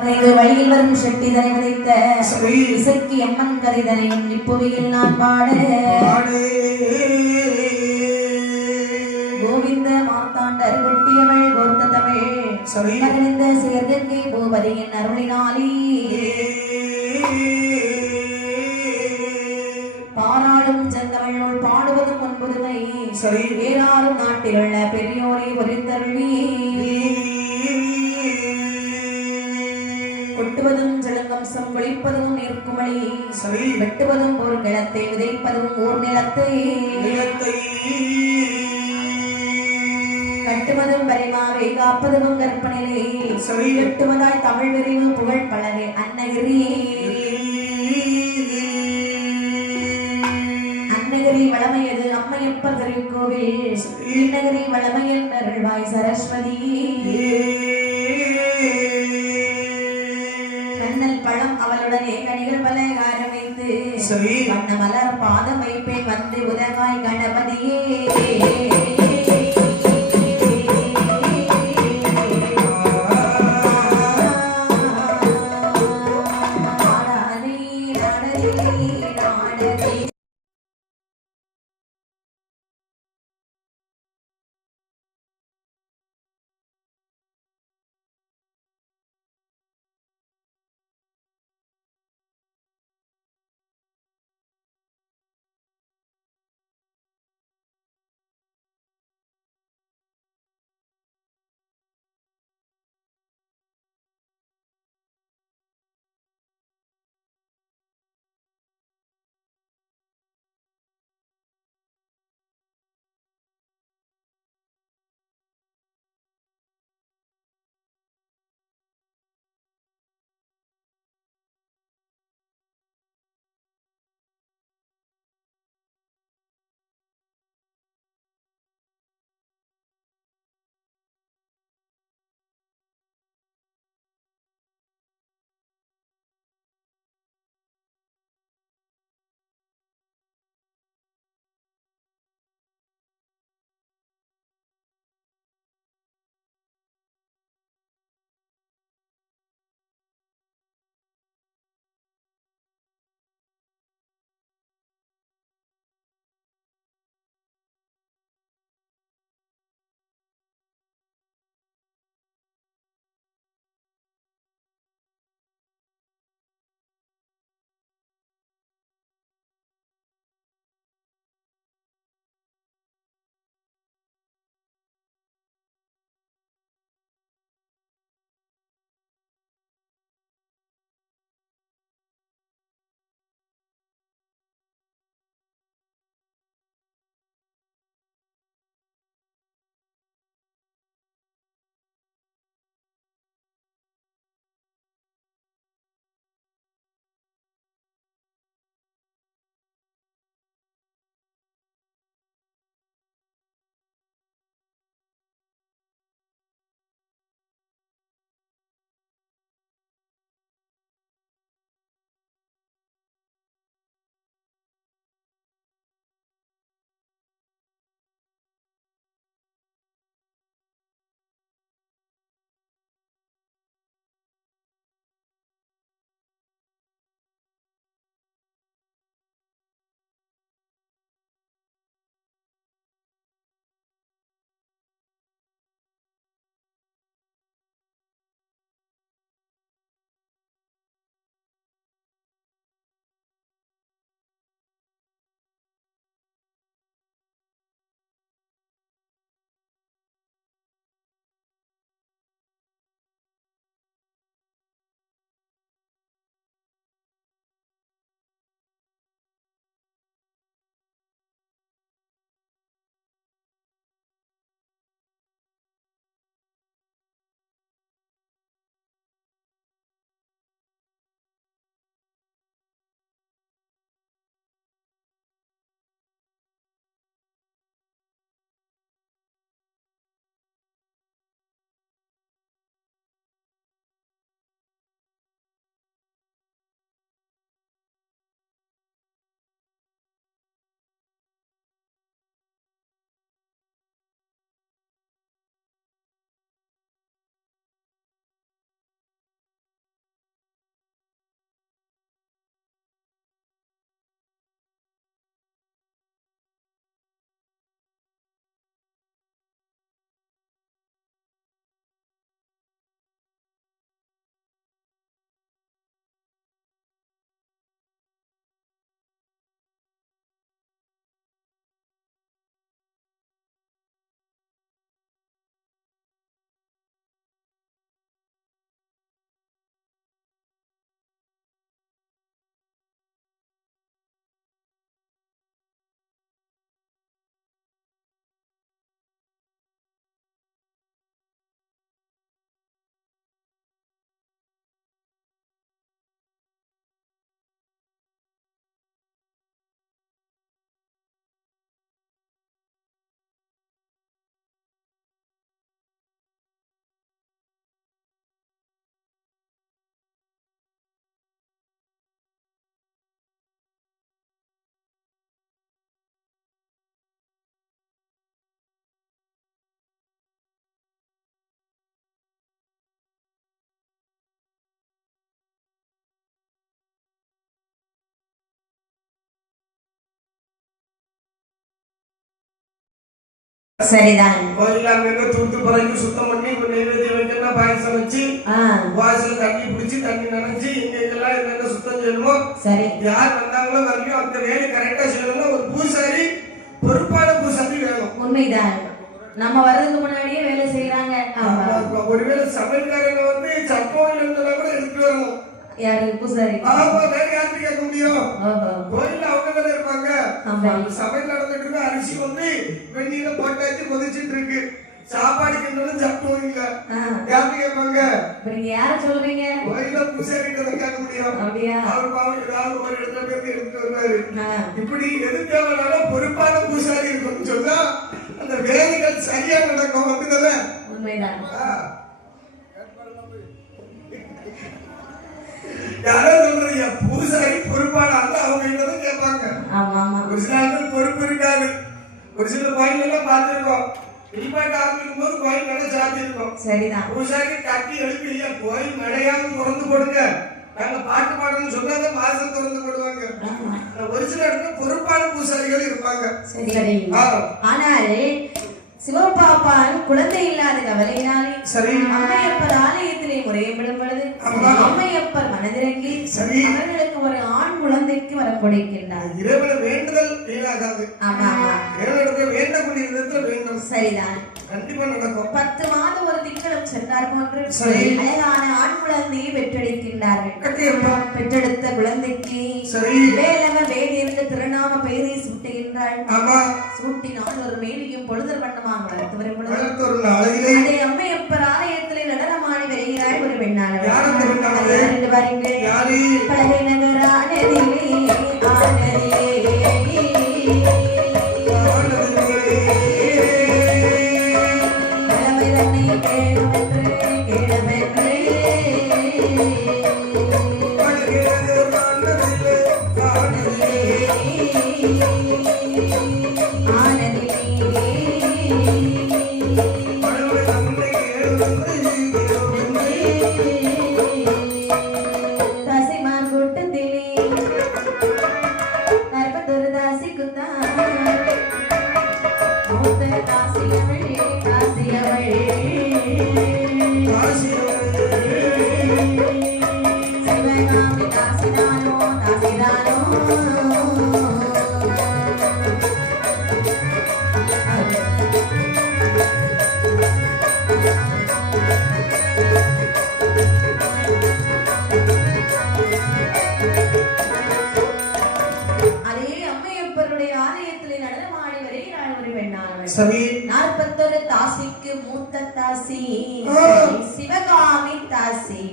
வழியில் வரும் செட்டி தனை விதைத்த இசைக்கு எம்மன் கதை தனையும் நிப்புவியில் நான் பாட கோவிந்த மார்த்தாண்டர் வெட்டியவள் கோர்த்த தமிழ் மகிழ்ந்த சேர்கங்கை பூபதியின் அருளினாலே பாராளும் செந்தமிழ் பாடுவதும் ஒன்பதுமை வேறாரும் நாட்டில் உள்ள பெரியோரை ஒரிந்தருளி கொட்டுவதும் ஜலங்கம்சம் ஒழிப்பதும் நேர்க்குமளி வெட்டுவதும் ஒரு நிலத்தை விதைப்பதும் ஓர் நிலத்தை கட்டுவதும் பரிமாவை காப்பதும் கற்பனிலே வெட்டுவதாய் தமிழ் விரிவு புகழ் பலரே அன்னகிரி அன்னகிரி வளமையது அம்மையப்பர் திருக்கோவில் இன்னகிரி வளமையில் அருள்வாய் சரஸ்வதி பழம் அவளுடனே கனிகள் பல காரம் வைத்து வண்ண மலர் பாதம் வைப்பேன் வந்து உதகாய் கணபதியே சரிதான். கோயில்ல அங்க தூத்து பறக்கி சுத்தம் பண்ணி நைவேத்தியம் வைக்கலாம், பாயசம் வச்சு வாசல் தண்ணி பிடிச்சி தண்ணி நனைஞ்சு இங்கெல்லாம் என்னென்ன சுத்தம் செய்யணுமோ சரி யார் வந்தாங்களோ வரலையோ அந்த வேலை கரெக்டா செய்யணும்னா ஒரு பூசாரி, பொறுப்பான பூசாரி வேணும். உண்மைதான். நம்ம வர்றதுக்கு முன்னாடியே வேலை செய்யறாங்க. ஒருவேளை சமையல்காரங்க வந்து சப்போல இருந்தா கூட எடுத்து வரணும். யாரு? பூசாரி. வேற யாருக்கு கேட்க முடியும்? கோயில்ல அவங்க தானே இருப்பாங்க. சமையல் நடந்துட்டு இருக்கு, அரிசி வந்து வெந்நீரை போட்டாச்சு கொதிச்சுட்டு இருக்கு, சாப்பாடு கிண்டலும் சப்போம் இல்ல, யாருக்கு கேட்பாங்க? யார சொல்றீங்க? கோயில்ல பூசாரி கேட்க முடியும். அவர் பாவம் ஏதாவது ஒரு இடத்துல போய் எடுத்துட்டு வருவாரு. இப்படி எது தேவைனாலும் பொறுப்பான பூசாரி இருக்கும்னு சொன்னா அந்த வேலைகள் சரியா நடக்கும். அப்படிதானே? உண்மைதான். யாரோ சொல்றீங்க பூசாரி பொறுப்பான அவங்க என்னதான் கேட்பாங்க. ஒரு சில ஆட்கள் பொறுப்பு இருக்காது. ஒரு சில கோயில் எல்லாம் பார்த்திருக்கோம், இடிபாட்டு ஆரம்பிக்கும் போது கோயில் நடை சாத்தி இருக்கும். சரிதான். பூசாரி கட்டி எழுப்பி இல்ல கோயில் நடையாம திறந்து போடுங்க, நாங்க பாட்டு பாடணும்னு சொன்னாதான் மாசம் திறந்து போடுவாங்க. ஒரு சில இடத்துல பொறுப்பான பூசாரிகள் இருப்பாங்க. சரி. ஆனால் சிவபாப்பான் குழந்தை இல்லாத கவலையினாலே அம்மையப்பர் ஆலயத்திலே முறையப்படும் பொழுது அம்மையப்பர் மனதிறங்கி அவர்களுக்கு ஒரு ஆண் குழந்தைக்கு வரம் கொடுக்கின்றார். இறைவனை வேண்டுதல் வீணாகாது. வேண்டக்கூடிய விதத்துல வேண்டும். சரிதான், கண்டிப்பா நடக்கும். 10 மாதம் ஒரு திங்களும் சென்றார் போன்று அழகான ஆண் குழந்தையை பெற்றெடுக்கின்றார்கள். பெற்றெடுத்த குழந்தைக்கு வேலவ வேலிருந்து திருநாம பெயரை சூட்டுகின்றாள். சூட்டினால் ஒரு மேலியும் பொழுதர் வண்ணமாக வளர்த்து வரும் பொழுது அதே அம்மையப்பர் ஆலயத்திலே நடனமாடி வருகிறாள் ஒரு பெண்ணானவர். பழகை நகரானதிலே சரி. 41 தாசிக்கு மூத்த தாசி சிவகாமி தாசி.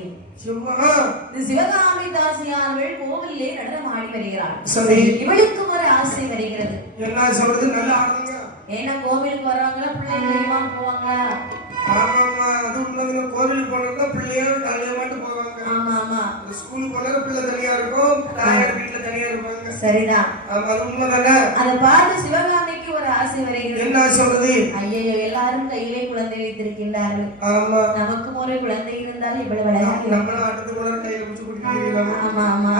சிவகாமி தாசியானவள் கோவிலே நடனமாடி வருகிறாள். சரி. இவளுக்கு ஒரு ஆசை வருகிறது. என்ன சொல்றது? நல்ல ஆடுங்க. ஏன்னா கோவிலுக்கு வர்றவங்க பிள்ளைங்க போவாங்க. ஆமாமா, அது உண்மைதான். கோவிலுக்கு போனோம்னா பிள்ளையோட தலையை மட்டும் போவாங்க. ஆமா ஆமா. ஸ்கூலுக்கு போனா பிள்ளை தனியா இருக்கும், தாயார் வீட்டுல தனியா இருப்பாங்க. சரிதான். ஆமா, அது உண்மைதானே. அதை பார்த்து சிவகாமிக்கு ஒரு ஆசை வருகிறது. என்ன சொல்றது? ஐயோ, எல்லாரும் கையிலே குழந்தை வைத்திருக்கின்றார்கள். ஆமா, நமக்கு ஒரு குழந்தை இருந்தாலும் இவ்வளவு அழகாக நம்மள அடுத்த குழந்தை கையில பிடிச்சு குடிக்கிறீங்க. ஆமா ஆமா.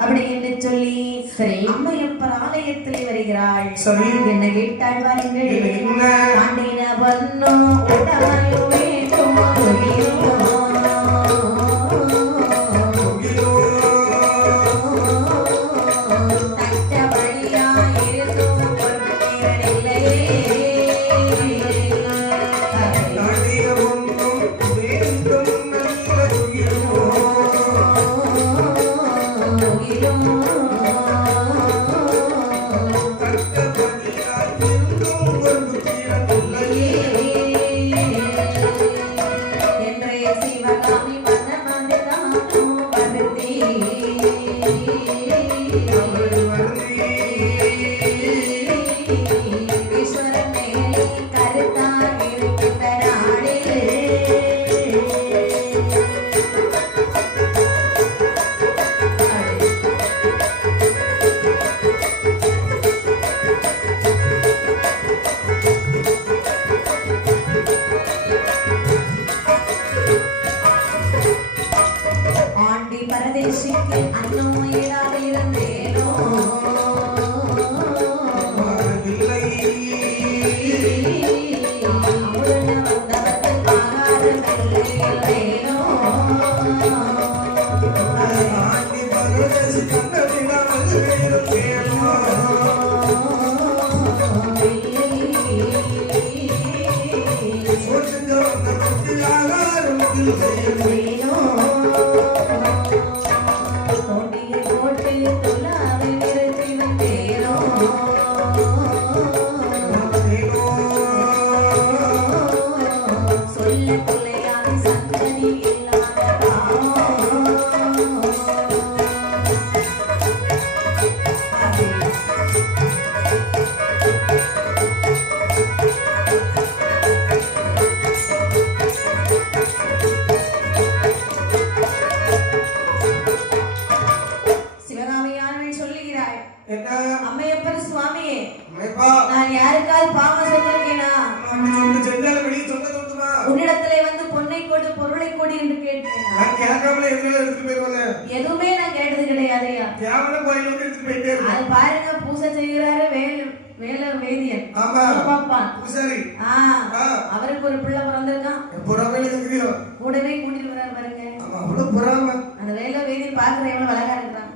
அப்படி என்று சொல்லி சரி அம்மையப்பர் ஆலயத்திலே வருகிறாள். சரி. என்ன கேட்டாள் வாருங்கள். என்ன ஆண்டின பண்ணோ உடமலு வேண்டும் பரதேசிக்கு அன்னம் ஏடாக இருந்தேனோ ஏதாவது பாவம் செஞ்சிருக்கேனா? செஞ்சாலும் வெளியே சொல்ல தோணுமா? உன்னிடத்திலே வந்து பொன்னை கொடு பொருளை கொடு என்று கேட்டேன். நான் கேட்காமல எதுல எடுத்து போயிருவேன்? எதுவுமே நான் கேட்டது கிடையாதையா. தேவன கோயில் வந்து எடுத்து போயிட்டே இருக்கு. அது பாருங்க பூசை செய்யறாரு வேலை வேதியன். ஆமா பாப்பா பூசாரி. அவருக்கு ஒரு பிள்ளை பிறந்திருக்கான். புறாவே இருக்குறியோ? கூடவே கூட்டிட்டு வராரு பாருங்க. ஆமா அவ்வளவு புறாம. அந்த வேலை வேதியன் பாக்குற எவ்வளவு அழகா இருக்கிறான்.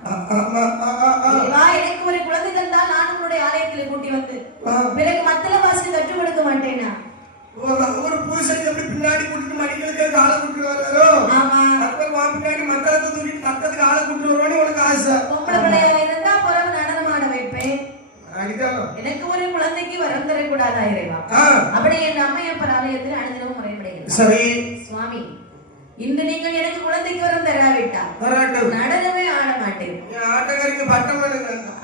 ஆமா எனக்கு ஒரு குழந்தை தந்தால் நான் உன்னுடைய ஆலயத்தில் கூட்டி வந்து பிறகு மத்தள வாசி கற்றுக் கொடுக்க மாட்டேனா? ஒரு பூசாரி எப்படி பின்னாடி கூட்டிட்டு மணிகளுக்கு ஆளை கூட்டிட்டு வராரோ? ஆமா அப்ப பின்னாடி மத்தளத்தை தூக்கிட்டு கத்தத்துக்கு ஆளை கூட்டிட்டு வருவானு உனக்கு ஆசை. பொம்பளை பிள்ளையா இருந்தா பிறகு நடனம் ஆட வைப்பேன். எனக்கு ஒரு குழந்தைக்கு வரம் தரக்கூடாதா இறைவா? அப்படி என் அம்மையப்பர் ஆலயத்தில் அனுதினமும் முறைப்படுகிறது. சரி சுவாமி, இன்று நீங்கள் எனக்கு குழந்தைக்கு வரம் தராவிட்டால் நடனமே ஆட மாட்டேன். ஆட்டக்காரிக்கு பட்டம்.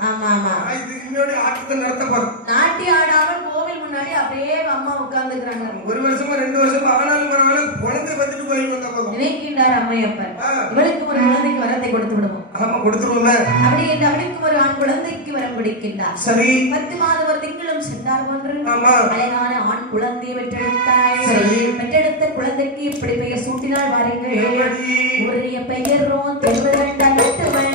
ஆமா ஆமா இதுக்கு ஆட்டத்தை நடத்த போறோம். நாட்டி ஆடாமல் கோவில் முன்னாடி அப்படியே அம்மா உட்கார்ந்துக்கிறாங்க. ஒரு வருஷமா 2 வருஷமா ஆனாலும் பரவாயில்ல குழந்தை பத்திட்டு போயிட்டு வந்த போதும் நினைக்கின்றார் அம்மையப்பர். இவளுக்கு ஒரு குழந்தைக்கு வரத்தை கொடுத்து விடுவோம். ஆமா கொடுத்துருவோமே. அப்படி என்று அவளுக்கு ஒரு ஆண் குழந்தைக்கு வரம் கொடுக்கின்றார். சரி 10 மாதம் ஒரு திங்களும் சென்றார் ஒன்று. ஆமா அழகான ஆண் குழந்தை பெற்றெடுத்தாள். பெற்றெடுத்த குழந்தைக்கு இப்படி பெயர் சூட்டினாள் வாருங்கள். உரிய பெயரோ திருவரண்ட நட்டுவள்.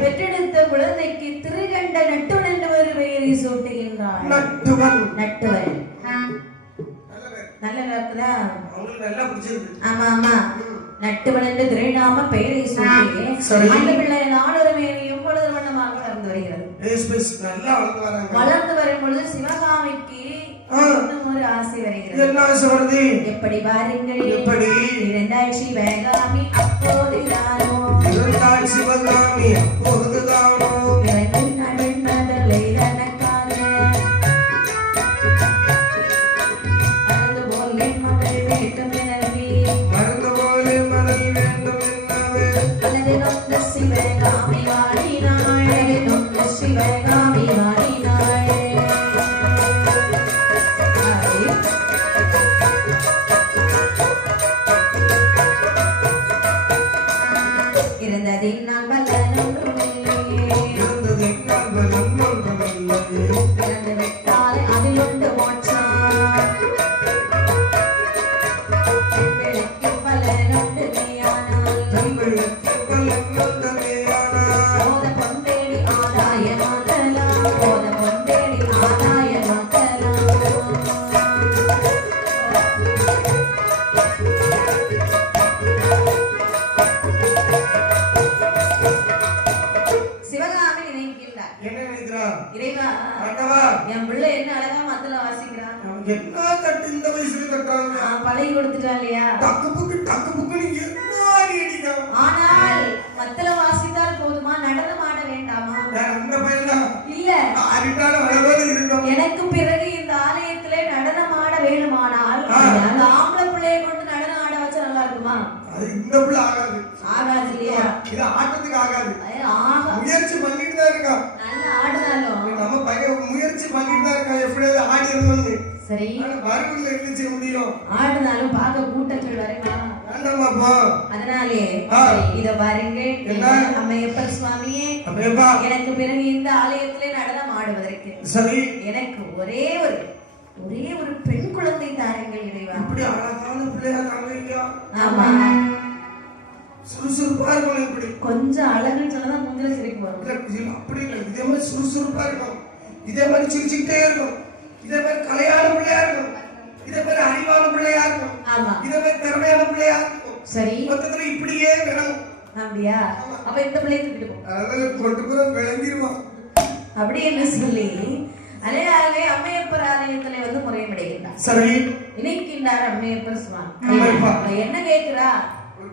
பெற்றெடுத்த குழந்தைக்கு திருகண்ட நட்டுவன் என்று ஒரு பெயரை சூட்டுகின்றார். நட்டுவன் நல்ல இருக்குதா? ஆமா ஆமா நட்டுவன் என்று திருநாம பெயரை சூட்டி அந்த பிள்ளை நாளொரு மேலையும் பொழுது வண்ணமாக வளர்ந்து வருகிறது. வளர்ந்து வரும் பொழுது சிவகாமிக்கு ஒரு ஆசை வருகிறது. எப்படி பாருங்கள், இருந்தால் சிவகாமி அப்போதுதானோ சிவகாமி அப்போதுதானோ நடந்ததை தனக்காக மறந்து போலே மகள் வேண்டும் எனவே அல்லது நொந்த சிவகாமி வாடினாள். நொந்த சிவகாமி வாடினாள். இருந்ததின் நான் வல்லனும் பழகி கொடுத்துட்டான் இல்லையா? டக்கு புக்கு நீங்க என்ன அடிக்க. ஆனால் மத்தள வாசித்தால் போதுமா? நடனம் ஆட வேண்டாமா? அந்த பையன் இல்ல ஆடிட்டால வரவே இருந்தோம். எனக்கு பிறகு இந்த ஆலயத்திலே நடனம் ஆட வேண்டுமானால் அந்த ஆம்பளை பிள்ளையை கொண்டு நடனம் ஆட வச்சா நல்லா இருக்குமா? அது இந்த பிள்ளை ஆகாது. ஆகாது இல்லையா? இது ஆட்டத்துக்கு ஆகாது. ஆகா முயற்சி பண்ணிட்டு தான் இருக்கா. நல்லா ஆடுனாலும் நம்ம பையன் முயற்சி பண்ணிட்டு தான் இருக்கா. எப்படியாவது ஆடி இருக்கணும்னு. சரி வரவுல என்ன செய்ய முடியும்? ஆடுனாலும் பார்க்க கூட்டங்கள் வருமா? வேண்டாமாப்பா. அதனாலே இத பாருங்க அம்மையப்பர் சுவாமியே, எனக்கு பிறகு இந்த ஆலயத்திலே நடனம் ஆடுவதற்கு சரி எனக்கு ஒரே ஒரு பெண் குழந்தை தாருங்கள் இறைவா. அப்படி அழகான பிள்ளையா தாங்க. ஆமா சுறுசுறுப்பா இருக்கும். இப்படி கொஞ்சம் அழகுன்னு சொன்னதான் முந்திர சிரிக்கு வரும். அப்படி இல்லை, இதே மாதிரி சுறுசுறுப்பா இருக்கும், இதே மாதிரி சிரிச்சுக்கிட்டே இருக்கும், இதே மாதிரி கலையான பிள்ளையா இருக்கும், இதே மாதிரி அறிவான பிள்ளையா இருக்கும், இதே மாதிரி திறமையான பிள்ளையா இருக்கும். சரி மொத்தத்துல இப்படியே வேணும். அப்படியா? அப்ப இந்த பிள்ளையை தூக்கிட்டு போ. அதெல்லாம் கொண்டு போய் விளங்கிடுவோம் அப்படி என்ன சொல்லி அலையாலே அம்மையப்பர் ஆலயத்துல வந்து முறையமடைகின்றார். சரி இணைக்கின்றார் அம்மையப்பர் சுவாமி. என்ன கேட்கிறா?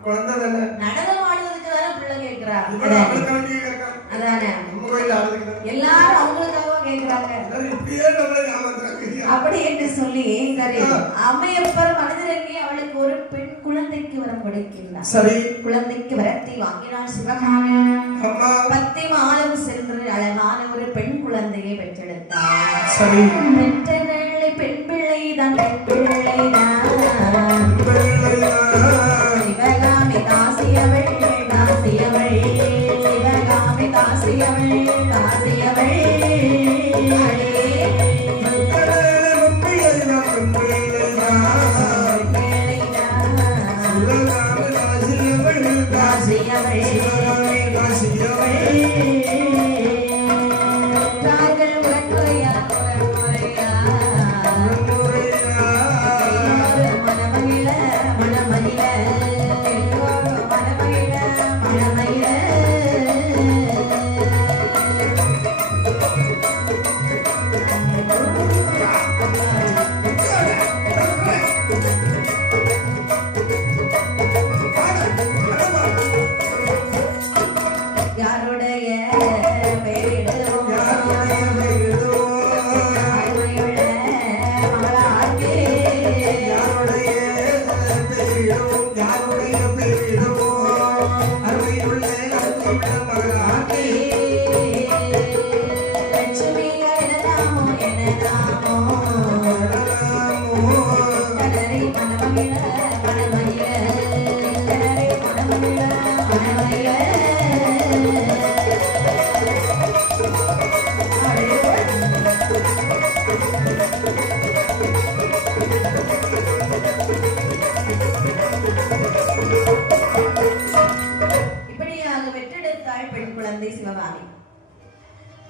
குழந்தை தானே, நடனம் ஆடுவதற்கு தானே பிள்ளை கேட்கிறா. அதானே எல்லாரும் அவங்களுக்காக கேட்கிறாங்க. அப்படி என்று சொல்லி அம்மையப்பர் மனதிறங்கி அவளுக்கு ஒரு பெண் குழந்தைக்கு வரம் கொடுக்கின்றார். சரி குழந்தைக்கு வரத்தை வாங்கினார் சிவகாமி. 10 மாதம் சென்று அழகான ஒரு பெண் குழந்தையை பெற்றெடுத்தார். சரி பெற்ற நாளை பெண் பிள்ளை தான் சிவகாமி காசியவள் காசியவள் சிவகாமி காசியவள் காசியவள்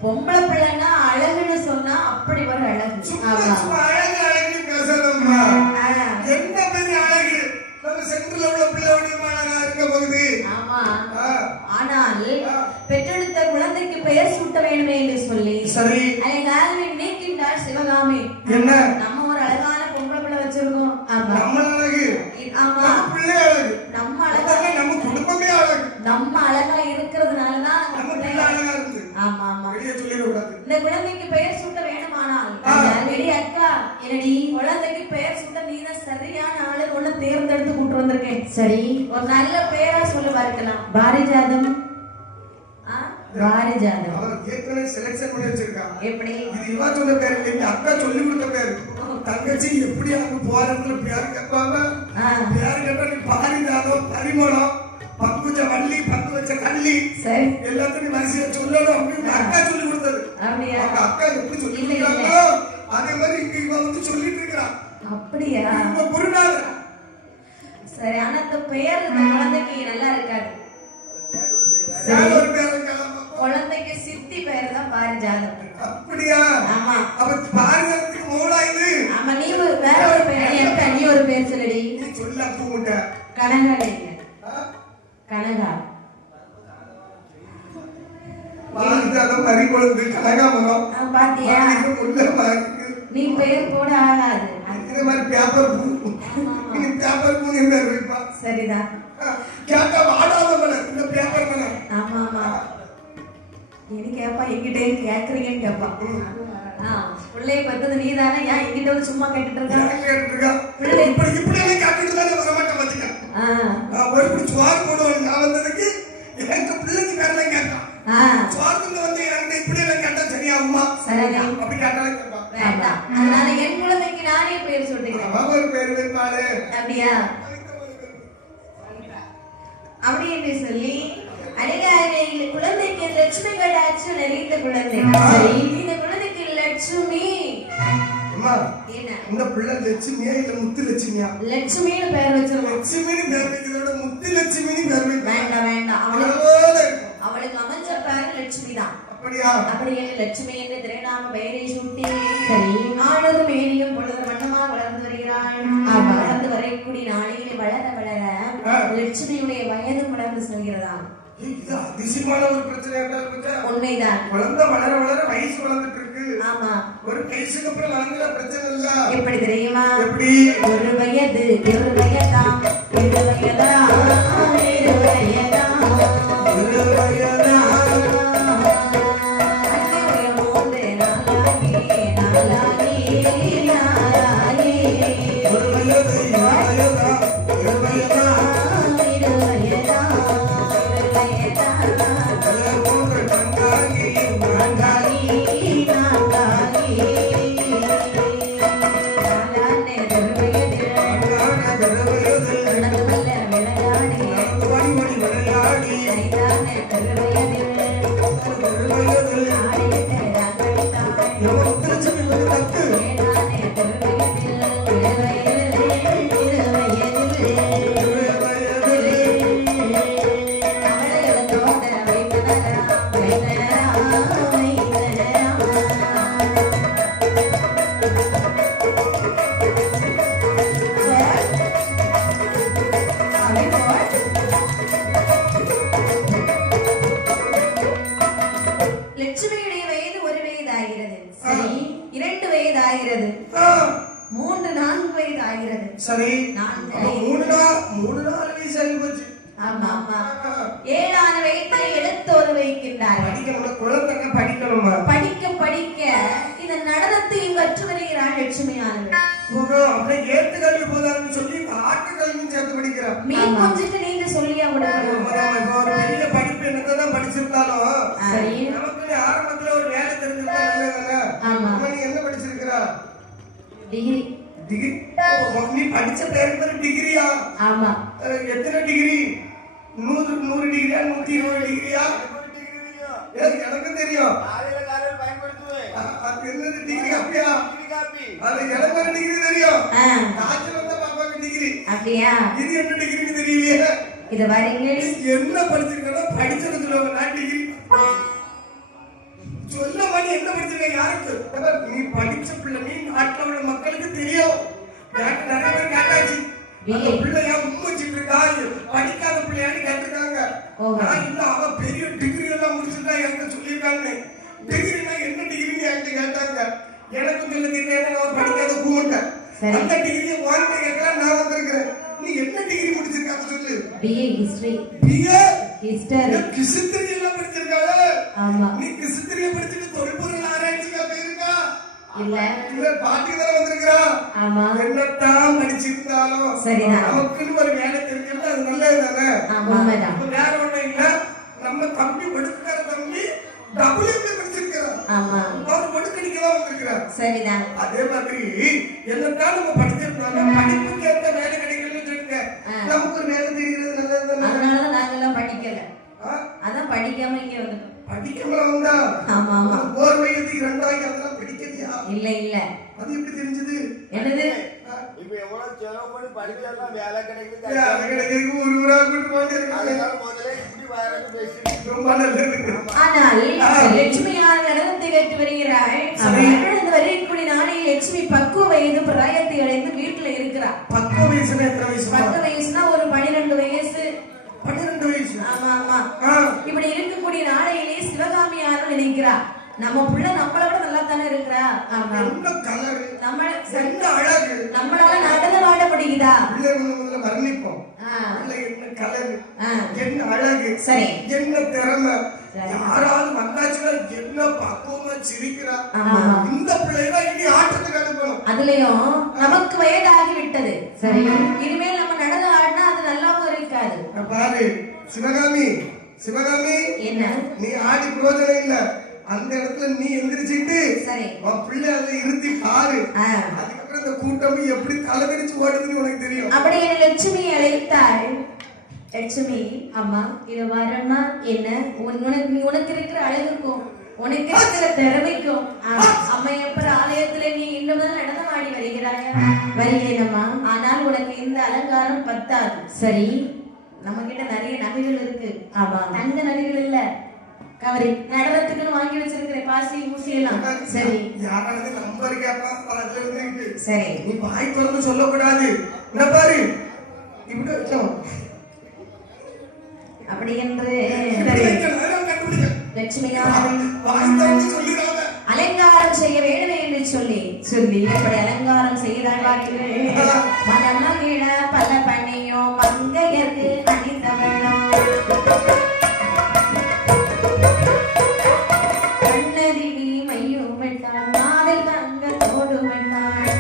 பொம்பளை பிள்ளைன்னா அழகுன்னு சொன்னா அப்படி ஒரு அழகு. என்ன பெரிய அழகு நம்ம சென்ட்ரல் உள்ள பிள்ளையோட அழகா இருக்க போகுது. ஆமா ஆனால் பெற்றெடுத்த குழந்தைக்கு பெயர் சூட்ட வேண்டுமே என்று சொல்லி சரி அழகாக நீக்கின்றார் சிவகாமி. என்ன நம்ம ஒரு அழகான பொம்பளை பிள்ளை வச்சிருக்கோம். நம்ம அழகு. ஆமா பிள்ளை அழகு. நம்ம அழகா நம்ம குடும்பமே அழகு. நம்ம அழகா இருக்கிறதுனாலதான் நம்ம பிள்ளை அழகா இருக்கு. ஆமா ஆமா வெளியே சொல்லிடக்கூடாது. இந்த குழந்தைக்கு பெயர் சூட்ட வேண்டுமானால் அக்கா என்னடி குழந்தைக்கு பெயர் சூட்ட நீதான் சரியான ஆளு ஒண்ணு தேர்ந்தெடுத்து கூட்டு வந்திருக்கேன். சரி ஒரு நல்ல பெயரா சொல்ல பார்க்கலாம். பாரிஜாதம். பாரிஜாதம் அவர் ஏற்கனவே செலக்ஷன் பண்ணி வச்சிருக்காங்க. எப்படி? இது இவா சொன்ன பேர் இல்ல, அக்கா சொல்லி கொடுத்த பேர். தங்கச்சி எப்படி அங்க போறதுல பேர் கேட்பாங்க. பேர் கேட்டா நீ பாரிஜாதம், பரிமளம், பங்குச்ச வள்ளி, பங்கு வச்ச கள்ளி சரி எல்லாத்தையும் வரிசையா சொல்லணும் அப்படின்னு அக்கா சொல்லி கொடுத்தது. அப்படியா? அக்கா எப்படி சொல்லி கொடுத்தாங்களோ அதே மாதிரி இங்க இவ வந்து சொல்லிட்டு இருக்கிறான். அப்படியா? இவ புரியாத. சரி ஆனா இந்த பெயர் இந்த குழந்தைக்கு நல்லா இருக்காது. குழந்தைக்கு சித்தி பெயர் தான் பாரிஜாதம். அப்படியா? ஆமா. அப்ப பாரிஜாதத்துக்கு மோளா இது. ஆமா நீ வேற ஒரு பெயர் ஏற்க நீ ஒரு பெயர் சொல்லடி. சொல்ல பூமுட்ட. கனகாடிங்க. கனகா. பாரிஜாதம் பரிமளம் கனகாமரம். பாத்தியா? முல்லை நீ பெயர் போட ஆகாது. இந்த மாதிரி பேப்பர் பூ. நீ பேப்பர் 3 பேர் வைப்பா. சரிதான். கேட்டா வாடாத மலர் இந்த பேப்பர் மலர். ஆமா ஆமா. நீ கேப்பா என்கிட்ட கேக்குறீங்கன்னு கேப்பா. பிள்ளைய பத்தது நீதானே, ஏன் என்கிட்ட வந்து சும்மா கேட்டுட்டு இருக்கா? பிள்ளை இப்படி எல்லாம் கேட்டுட்டு தானே வர மாட்டேன் பாத்தீங்க. ஒரு பிடி சோறு போடுவாங்க. நான் வந்ததுக்கு எனக்கு பிள்ளைக்கு பேரெல்லாம் கேட்டான். சோறுல வந்து எனக்கு இப்படி எல்லாம் கேட்டா சரியாகுமா? அப்படி கேட்டாலும் கேட்பான். வேண்டாம். அதனால என் குழந்தைக்கு நானே பேர் சொல்லிக்கிறேன். ஒரு பேர் வைப்பாளு. அப்படியா? அப்படி என்று சொல்லி அழகாக குழந்தைக்கு லட்சுமி கடாட்சி நிறைந்த குழந்தை. இந்த குழந்தைக்கு லட்சுமி. இந்த பிள்ளை லட்சுமியா இல்ல முத்து லட்சுமியா? லட்சுமின்னு பேர் வச்சிருக்கோம். லட்சுமின்னு பேர் வைக்கிறதோட முத்து லட்சுமின்னு பேர் வைக்க வேண்டாம் வேண்டாம். அவளுக்கு அமைஞ்ச பேர் லட்சுமி தான். அப்படியா? அப்படியே லட்சுமி என்று திருநாம பெயரை சூட்டி நாளொரு மேனியும் பொழுது வண்ணமா வளர்ந்து வருகிறாள். வளர்ந்து வரக்கூடிய நாளையிலே வளர வளர லட்சுமியுடைய வயது வளர்ந்து செல்கிறதா? அதிசயமான ஒரு பிரச்சனை. உண்மைதான். குழந்தை வளர வளர வயசு வளர்ந்துட்டு இருக்கு. ஆமா. ஒரு வயசுக்கு அப்புறம் வளர்ந்துல பிரச்சனை இல்ல. எப்படி தெரியுமா? எப்படி? ஒரு வயது ஒரு வயதா இரு வயதா இரு வயதா இரு வயதா லட்சுமியுடைய வயது ஒரு வயது ஆகிறது. சரி, 2 வயது ஆகிறது. 3 4 வயது ஆகிறது. சரி, 3 4 வயசு ஆகி போச்சு. ஆமா ஆமா. 7 வயதில் எழுத்தோடு வைக்கின்றார்கள். குழந்தை படிக்கணுமா? படிக்க படிக்க இந்த நடனத்தையும் கற்று வருகிறாள் லட்சுமியானவள். அப்படியே ஏத்து கல்வி போதான்னு சொல்லி ஆட்டு கல்வியும் சேர்த்து படிக்கிறார். மீன் கொஞ்சிட்டு நீங்க சொல்லியா விடணும். ஒரு பெரிய படிப்பு என்னதான் படிச்சிருந்தாலும் சரி, நமக்கு ஆரம்பத்துல ஒரு வேலை தெரிஞ்சிருந்தா நல்லதுதானே. நீ என்ன படிச்சிருக்கிறா? டிகிரி. டிகிரி? நீ படிச்ச பேர் டிகிரியா? ஆமா. எத்தனை டிகிரி? 100 டிகிரியா 120 டிகிரியா? எனக்கு தெரியும். அது என்னது டிகிரி காப்பியா? அது எனக்கு ஒரு டிகிரி தெரியும். காய்ச்சல் வந்தா பாப்பாக்கு டிகிரி. அப்படியா? இது என்ன டிகிரின்னு தெரியலையே. இது வரீங்க என்ன படிச்சிருக்கா? படிச்சது சொல்லுவாங்க. நான் டிகிரி சொல்ல மாதிரி என்ன படிச்சிருக்க? யாருக்கு? நீ படிச்ச பிள்ளை நீ நாட்டில் உள்ள மக்களுக்கு தெரியும். நிறைய பேர் கேட்டாச்சு பிள்ளையா வச்சிட்டு இருக்கா, படிக்காத பிள்ளையான்னு கேட்டிருக்காங்க. நான் இல்ல அவ பெரிய டிகிரி எல்லாம் முடிச்சிருக்கா என்கிட்ட சொல்லியிருக்காங்க. டிகிரினா என்ன டிகிரின்னு என்கிட்ட கேட்டாங்க. எனக்கு சொல்ல தெரியல, நான் படிக்காத கூட்ட அந்த டிகிரியை வாங்க கேட்கலாம். நான் வந்திருக்கிறேன். நீ என்ன டிகிரி முடிச்சிருக்காங்க சொல்லு. BA history. BA history. History எல்லாம் படிச்சிருக்காங்க. ஆமா. நீ ஹிஸ்டரியை படிச்சிட்டு தொல்பொருள் ஆராய்ச்சிக்கா போயிருக்கா? இல்ல இல்ல, பாட்டிக்கு தான் வந்திருக்கா. ஆமா. என்னத்தான் படிச்சிருந்தாலும் சரிதான், நமக்குன்னு ஒரு வேலை தெரிஞ்சிருந்தா அது நல்லது தானே. உண்மைதான். வேற ஒண்ணும் இல்ல. நம்ம தம்பி படுக்கிற தம்பி WMA படிச்சிருக்கிறார். ஆமா. அவர் படுக்கடிக்க தான் வந்திருக்கிறார். சரிதான். அதே மாதிரி என்னத்தான் நம்ம படிச்சிருந்தாலும் படிப்புக்கு ஏற்ற வேலை கிடைக்கலன்னு சொல்லுங்க. நமக்கு ஒரு வேலை தெரிகிறது நல்லது தானே. அதனாலதான் நாங்கெல்லாம் படிக்கல. அதான் படிக்காம இங்க வந்துட்டோம். படிக்காமல வந்தா? ஆமா ஆமா. ஒரு வயது 2 அதெல்லாம் படிக்கலையா? இல்ல இல்ல. அது எப்படி தெரிஞ்சது? என்னது? இப்ப எவ்வளவு செலவு பண்ணி படிக்கலாம், வேலை கிடைக்குது. ஒரு ஊரா கூட்டு போயிட்டு முதல்ல இப்படி வயலுக்கு பேசி ரொம்ப நல்லது. ஆனால் லட்சுமியார் நடனத்தை கற்று வருகிறாள். வரக்கூடிய நாளையில் லட்சுமி பக்குவ வயது பிராயத்தை அடைந்து வீட்டுல இருக்கிறார். பக்குவ வயசுனா எத்தனை வயசு? பக்குவ வயசுனா ஒரு 12 வயசு. 12 வயசு. ஆமா ஆமா. இப்படி இருக்கக்கூடிய நாளையிலே சிவகாமியாரும் நினைக்கிறார். நம்ம புள்ள நம்மள விட நல்லா தானே இருக்கிறா. ஆமா. என்ன கலர், நம்ம என்ன அழகு. நம்மளால நடந்து வாட முடியுதா? பிள்ளை முதல்ல வர்ணிப்போம். பிள்ளை என்ன கலர், என்ன அழகு, சரி, என்ன திறமை. யாராவது வந்தாச்சுன்னா என்ன பக்குவமா சிரிக்கிறா. இந்த பிள்ளைதான் இனி ஆட்டத்துக்கு அனுப்பணும். அதுலயும் நமக்கு வயதாகி விட்டது. சரி, இனிமேல் நம்ம நடந்து ஆடினா அது நல்லாவும் இருக்காது. பாரு சிவகாமி, சிவகாமி, என்ன நீ ஆடி பிரோஜனம் இல்ல. அந்த இடத்துல நீ எந்திரிச்சிட்டு சரி உன் பிள்ளை அதை இருத்தி பாரு. அதுக்கப்புறம் இந்த கூட்டம் எப்படி தலைவிரிச்சு ஓடுதுன்னு உனக்கு தெரியும். அப்படி என்ன லட்சுமி அழைத்தாள். லட்சுமி, அம்மா இது வரமா என்ன உனக்கு இருக்கிற அழகுக்கும் உனக்கு இருக்கிற திறமைக்கும் அம்மையப்பர் ஆலயத்துல நீ இன்னும் நடனம் ஆடி வருகிறாயா? வருகிறேனம்மா. ஆனால் உனக்கு இந்த அலங்காரம் பத்தாது. சரி, நம்ம கிட்ட நிறைய நகைகள் இருக்கு. ஆமா, தங்க நகைகள் இல்ல, கவரி நடனத்துக்குன்னு வாங்கி வச்சிருக்கிறேன், பாசி ஊசி எல்லாம். சரி, யாராவது நம்பர் கேப்பா, சரி நீ வாய் திறந்து சொல்லக்கூடாது. என்ன பாரு இப்படி வச்சோம். அப்படி என்று லட்சுமியா அலங்காரம் செய்ய வேண்டும் என்று சொல்லி அப்படி அலங்காரம் செய்தார்கள். மனமகிழ பல பண்ணியோ மங்கையர்க்கு அணிந்தவளோ கண்ணதிடி மையும் விட்டாள், மாதல் தங்கத்தோடு விட்டாள்.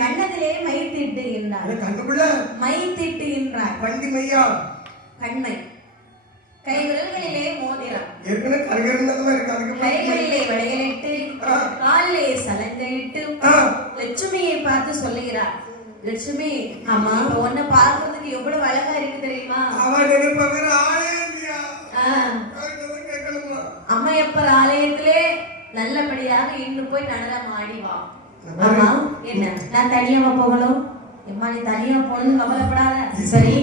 கண்ணத்திலே மை தீட்டுகின்றார். மை தீட்டுகின்றார். வண்டி மையா கண்மை. கை விரல்களிலே மோதிரம், கைகளிலே வளையலிட்டு, காலிலே சலங்கையிட்டு லட்சுமியை பார்த்து சொல்லுகிறார். லட்சுமி, ஆமா உன்னை பார்க்கறதுக்கு எவ்வளவு அழகா இருக்கு தெரியுமா? அம்மையப்பர் ஆலயத்திலே நல்லபடியாக இன்னும் போய் நடனம் ஆடி வா. ஆமா, என்ன நான் தனியாவா போகணும்? எம்மா நீ தனியா போகணும் கவலைப்படாத. சரி,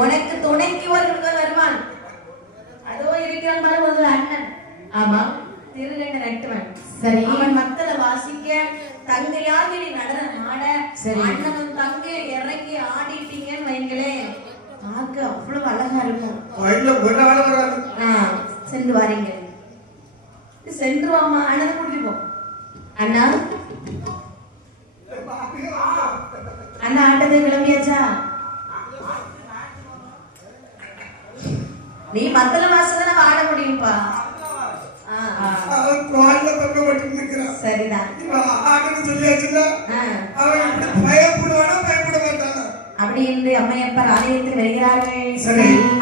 உனக்கு துணைக்கு ஒருவர் வருவான். அதோ இருக்கிறான் பாரு ஒரு அண்ணன். ஆமா, திருகண்ட நட்டுவன். சரி, அவன் மத்தள வாசிக்க, தங்கையாக நீ நடனம் ஆட. சரி, அண்ணனும் தங்கை இறங்கி ஆடிட்டீங்கன்னு வைங்களேன், பார்க்க அவ்வளவு அழகா இருக்கும். சென்று வாரீங்க, சென்று வாமா. அண்ணன் கூட்டிட்டு போ. அண்ணா, அண்ணா ஆட்டத்தை கிளம்பியாச்சா? நீ மத்தள வாசனை ஆட முடியும்பா. சரிதான். அப்படி என்று அம்மையப்பர் ஆலயத்தில் வருகிறார்கள்.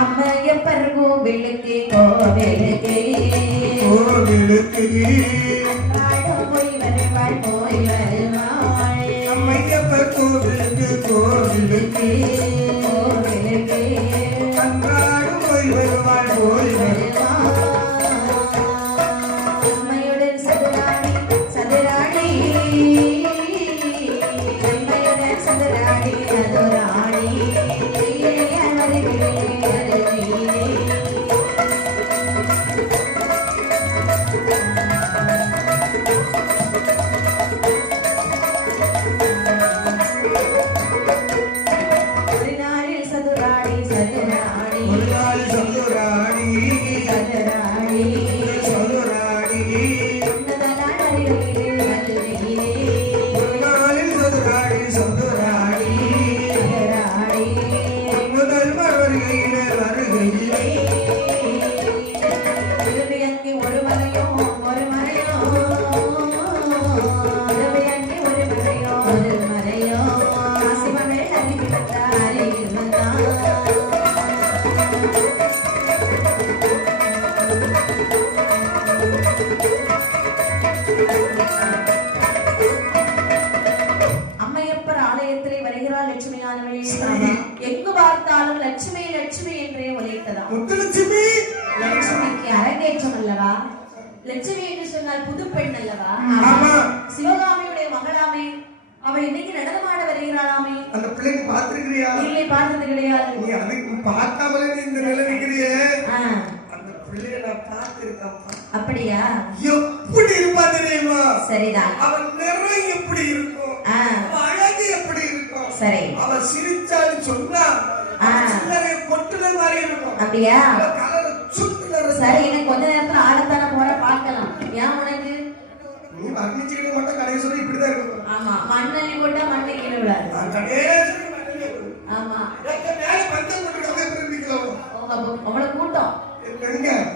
அம்மையப்பர் கோவிலுக்கு கோவிலுக்கு போய் வருவாள், போய் வருவாள். அம்மையப்பர் கோவிலுக்கு கோவிலுக்கு கோவிலுக்கு அன்றாடம் போய் வருவாள், போய் வருவாள். அம்மையுடன் சதுராடி சதுராடி, அம்மையுடன் சதுராடி சதுராடி, ஒரு நாளில் சதுராடி சதுராடி, ஒரு நாள் சதுராடி லட்சுமி லட்சுமி என்றே ஒலித்ததாம். முத்துலட்சுமி லட்சுமிக்கு அரங்கேற்றம் அல்லவா? லட்சுமி என்று சொன்னால் புது பெண் அல்லவா? ஆமா. சிவகாமியுடைய மகளாமே, அவள் இன்னைக்கு நடனமாட வருகிறாளாமே. அந்த பிள்ளைக்கு பாத்துக்கிறியா? இல்லை, பார்த்தது கிடையாது. நீ அதுக்கு பார்க்காமலே நீ இந்த நிலை நிக்கிறியே. அந்த பிள்ளைய நான் பார்த்திருக்கேன். அப்படியா? எப்படி இருப்பா தெரியுமா? சரிதான். அவன் நிறை எப்படி இருக்கும், அழகு எப்படி இருக்கும். சரி. அவன் சிரிச்சான்னு சொன்னா சில்லறை கொட்டுன மாதிரி இருக்கும். அப்படியா? கலர் சுத்துறது. சரி, எனக்கு கொஞ்ச நேரத்துல ஆடத்தான போற பார்க்கலாம். ஏன் உனக்கு? நீ வர்ணிச்சுக்கிட்ட மட்டும் கடைசி இப்படிதான் இருக்கும். ஆமா, மண்ணள்ளி போட்டா மண்ணை கீழே விடாது. ஆமா, அவ்வளவு கூட்டம்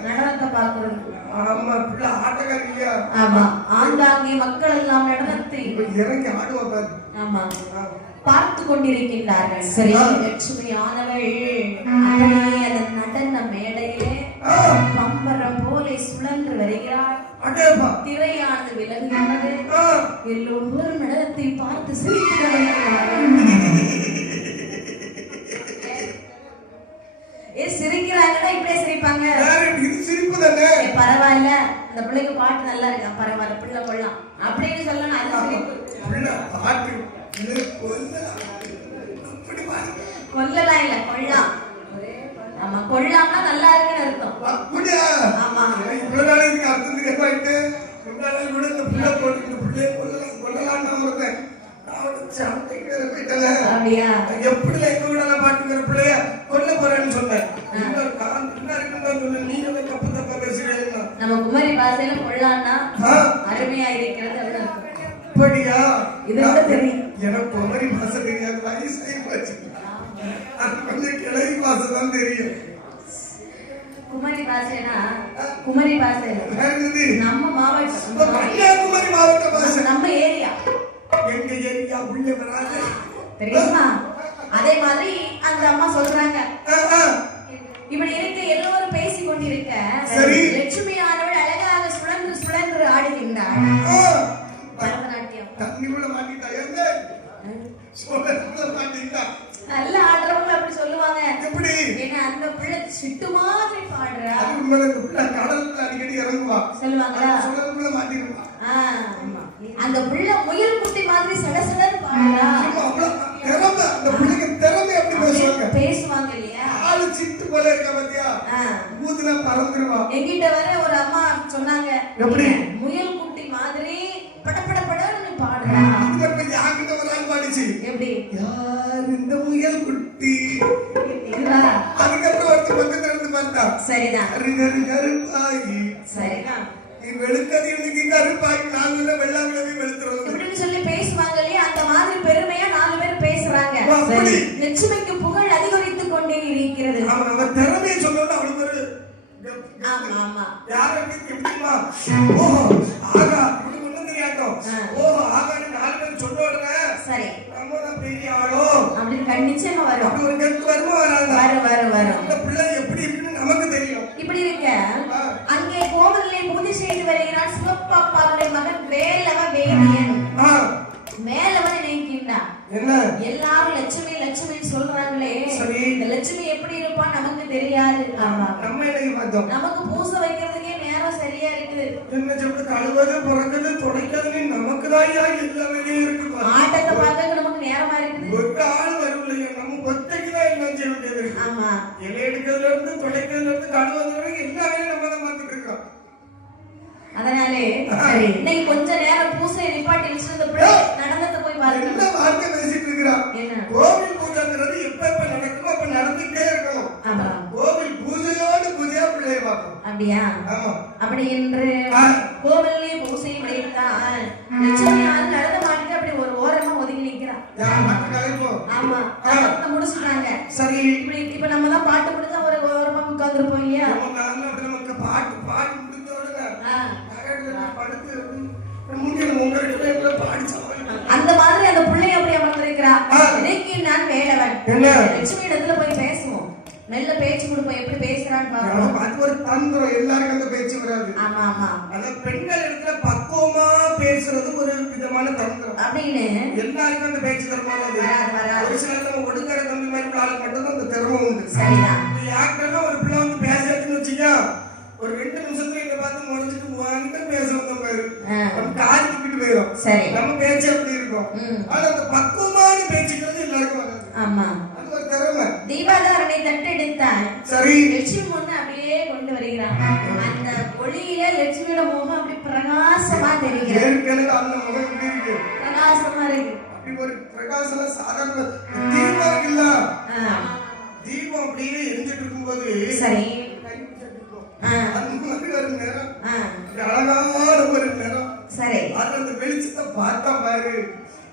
நடனத்தை பார்க்கறது. ஆமா, பிள்ளை ஆட்டக்காரி இல்லையா? ஆமா, ஆண்டாங்கே மக்கள் எல்லாம் நடனத்தை இறங்கி ஆடுவாங்க. ஆமா, பார்த்து கொண்டிருக்கின்றார்கள். சரி, லட்சுமியானவள் அப்படியே அதன் நடன மேடையிலே பம்பரம் போலே சுழன்று வருகிறாள். திரையானது விலகுகிறது. எல்லோரும் நடனத்தை பார்த்து சிரித்து சிரிக்கிறாங்கன்னா இப்படியே சிரிப்பாங்க. பரவாயில்ல, இந்த பிள்ளைக்கு பாட்டு நல்லா இருக்கா, பரவாயில்ல, பிள்ளை கொள்ளலாம் அப்படின்னு சொல்லணும். அது சிரிப்பு. கொல்லலாம் இல்ல, கொள்ளலாம். ஆமா, கொள்ளாம நல்லா இருக்குன்னு அர்த்தம். ஆமா, அப்படியா? எப்படி பாட்டுக்கிற பிள்ளைய கொல்ல போறேன்னு சொன்னேன். நம்ம குமரி பாசையில கொள்ளான்னா அருமையா இருக்கிறது. அப்படியா? இதோட தெரியும். எனக்கு குமரி பாசை தெரியாது, வயசாகி போச்சு. அது கொஞ்சம் கிளவி பாசை தான் தெரியும். குமரி பாசைனா குமரி பாசை நம்ம மாவட்டம், கன்னியாகுமரி மாவட்ட பாசை, நம்ம ஏரியா. எங்க ஏரியா உள்ள வராது தெரியுமா? அதே மாதிரி அந்த அம்மா சொல்றாங்க, இப்படி இருக்க எல்லோரும் பேசிக் கொண்டிருக்க லட்சுமி ஆனவள் அழகாக சுழன்று சுழன்று ஆடுகின்றாள். பரதநாட்டியம் தண்ணிக்குள்ள மாட்டிட்டாங்க, நல்ல ஆடுறவங்க அப்படி சொல்லுவாங்க. எப்படி? ஏன்னா அந்த பிள்ளை சிட்டு மாதிரி பாடுறா. கடலுக்குள்ள அடிக்கடி இறங்குவா சொல்லுவாங்களா? சுழலுக்குள்ள மாட்டிருவா. அந்த பிள்ளை முயல் குட்டி மாதிரி சடசடன்னு பாடுறா. அந்த பிள்ளைக்கு திறமை எப்படி பேசுவாங்க இல்லையா? ஆளு சிட்டு போல இருக்கா பாத்தியா? ஊதுனா பறந்துருவா. என்கிட்ட வர ஒரு அம்மா சொன்னாங்க, எப்படி முயல் குட்டி மாதிரி படபட படன்னு பாடுறா. யார்கிட்ட ஒரு ஆள் பாடிச்சு, எப்படி? யார் இந்த முயல் குட்டி? அதுக்கப்புறம் ஒருத்தர் பக்கத்துல இருந்து பார்த்தா, சரிதான், கருப்பாயி. சரிதான், நீ வெளுக்கது இன்னைக்கு கருப்பாயி, நாங்க வெள்ளாவிலவே வெளுத்துறோம் அப்படின்னு சொல்லி பேசுவாங்க இல்லையா? அந்த மாதிரி பெருமையா 4 பேர் பேசுறாங்க. லட்சுமிக்கு புகழ் அதிகரித்துக் கொண்டே இருக்கிறது. அவன் திறமையை சொல்லணும். அவளுக்கு ஒரு ஆமா ஆமா, யார் எப்படிமா ஓஹோ ஆகா இவனுக்கு ஒண்ணும் தெரியாட்டோம். ஓஹோ ஆகான்னு 4 பேர் சொல்லுவாங்க. சரி, நம்ம தான் பெரிய ஆளோ அப்படின்னு நிச்சயமா வரும். அப்படி ஒரு கருத்து வருமா? வரும். இந்த பிள்ளை எப்படி இருக்குன்னு நமக்கு தெரியும். இப்படி இருக்க அங்கே கோவிலிலே பூஜை செய்து வருகிறார் சிவப்பாப்பாவுடைய மகன் வேலவ வேதியன். மேலவனை நினைக்கின்றான். என்ன எல்லாரும் லட்சுமி லட்சுமி சொல்றாங்களே, இந்த லட்சுமி எப்படி இருப்பான்னு நமக்கு தெரியாது. நம்ம என்ன பார்த்தோம்? நமக்கு பூசை வைக்கிறதுக்கே நேரம் சரியா இருக்குது. என்ன சொல்றது? கழுவது பிறகுது துடைக்கிறது நமக்கு தான் எல்லா வேலையும் இருக்கு. ஆட்டத்தை பார்க்க நமக்கு நேரமா இருக்குது. ஒரு ஆள் வரும் இல்லையா? நம்ம ஒத்தைக்கு தான் எல்லாம் செய்ய வேண்டியது. ஆமா, இலை எடுக்கிறதுல இருந்து துடைக்கிறதுல இருந்து கழுவுறதுல இருந்து எல்லா வேலையும் நம்ம தான் பார்த்துட்டு இருக்கோம். அதனாலே இன்னைக்கு கொஞ்ச நேரம் பூசை நிப்பாட்டி வச்சிருந்த நடந்ததை போய் பாருங்க. என்ன வார்த்தை பேசிட்டு இருக்கிறான்? கோவில் பூஜைங்கிறது எப்ப நடக்குமோ அப்ப நடந்துட்டே இருக்கணும். கோவில் பூஜையோடு பூஜையா பிள்ளைய பார்க்கணும். அப்படியா? அப்படி என்று கோவிலே பூசை வைத்தால் லட்சுமியால் நடந்த மாட்டிட்டு அப்படி ஒரு ஓரமா ஒதுங்கி நிக்கிறான். ஆமா, முடிச்சுட்டாங்க. சரி, இப்ப நம்ம தான் பாட்டு முடிச்சா ஒரு ஓரமா உட்கார்ந்துருப்போம் இல்லையா? நமக்கு பாட்டு பாட்டு அந்த மாதிரி அந்த பிள்ளை அப்படி அமர்ந்திருக்கிறா. இன்னைக்கு நான் வேலவன் லட்சுமி இடத்துல போய் பேசுவோம். நல்ல பேச்சு கொடுப்போம், எப்படி பேசுறான்னு பாப்போம். அது ஒரு தந்திரம், எல்லாருக்கும் அந்த பேச்சு வராது. ஆமா ஆமா, அந்த பெண்கள் இடத்துல பக்குவமா பேசுறது ஒரு விதமான தந்திரம் அப்படின்னு எல்லாருக்கும் அந்த பேச்சு திறமை வராது. ஒரு சிலர் நம்ம ஒடுங்கிற தம்பி மாதிரி ஆளுக்கு மட்டும் அந்த திறமை உண்டு. சரிதான். யாருக்குன்னா ஒரு பிள்ளை வந்து பேசுறதுன்னு வச்சுக்கா, ஒரு 2 நிமிஷத்துல என்ன பார்த்து முடிஞ்சிட்டு வாங்கிட்டு பேச வந்த பாரு, நம்ம காது தூக்கிட்டு போயிடும். சரி, நம்ம பேச்சு அப்படி இருக்கும். ஆனா அந்த பக்குவமான பேச்சுக்கிறது எல்லாருக்கும் வராது. ஆமா, அது ஒரு திறமை. தீபாதாரனை தட்டெடுத்தால் சரி, லட்சுமி ஒண்ணு அப்படியே கொண்டு வருகிறான். அந்த ஒளியில லட்சுமியோட முகம் அப்படி பிரகாசமா தெரிகிறது. ஏற்கனவே அந்த முகம் எப்படி இருக்கு? பிரகாசமா இருக்கு. அப்படி ஒரு பிரகாசம் சாதாரண தீபம் இருக்குல்ல, தீபம் அப்படியே எரிஞ்சிட்டு இருக்கும்போது சரி, அந்த மாதிரி ஒரு நேரம், அழகான ஒரு நேரம். சரி, அது அந்த வெளிச்சத்தை பார்த்தா பாரு,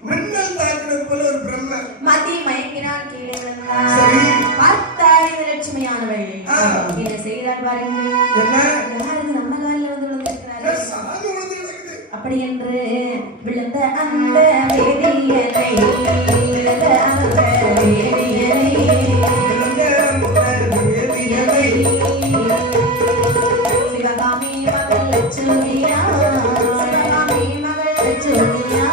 மின்னல் தாக்குறது போல ஒரு பிரம்ம மதி மயங்கினான் கீழே விழுந்தான். சரி, பார்த்தாள் இந்த லட்சுமியானவள் என்ன செய்தாள் பாருங்க. யாருக்கு நம்ம காலில் வந்து விழுந்திருக்கிறாரு. சாமி விழுந்து கிடக்குது. அப்படி என்று விழுந்த அந்த வேதியனை, விழுந்த அந்த வேதியனை, சிவகாமி மகள் லட்சுமியா, சிவகாமி மகள் லட்சுமியா,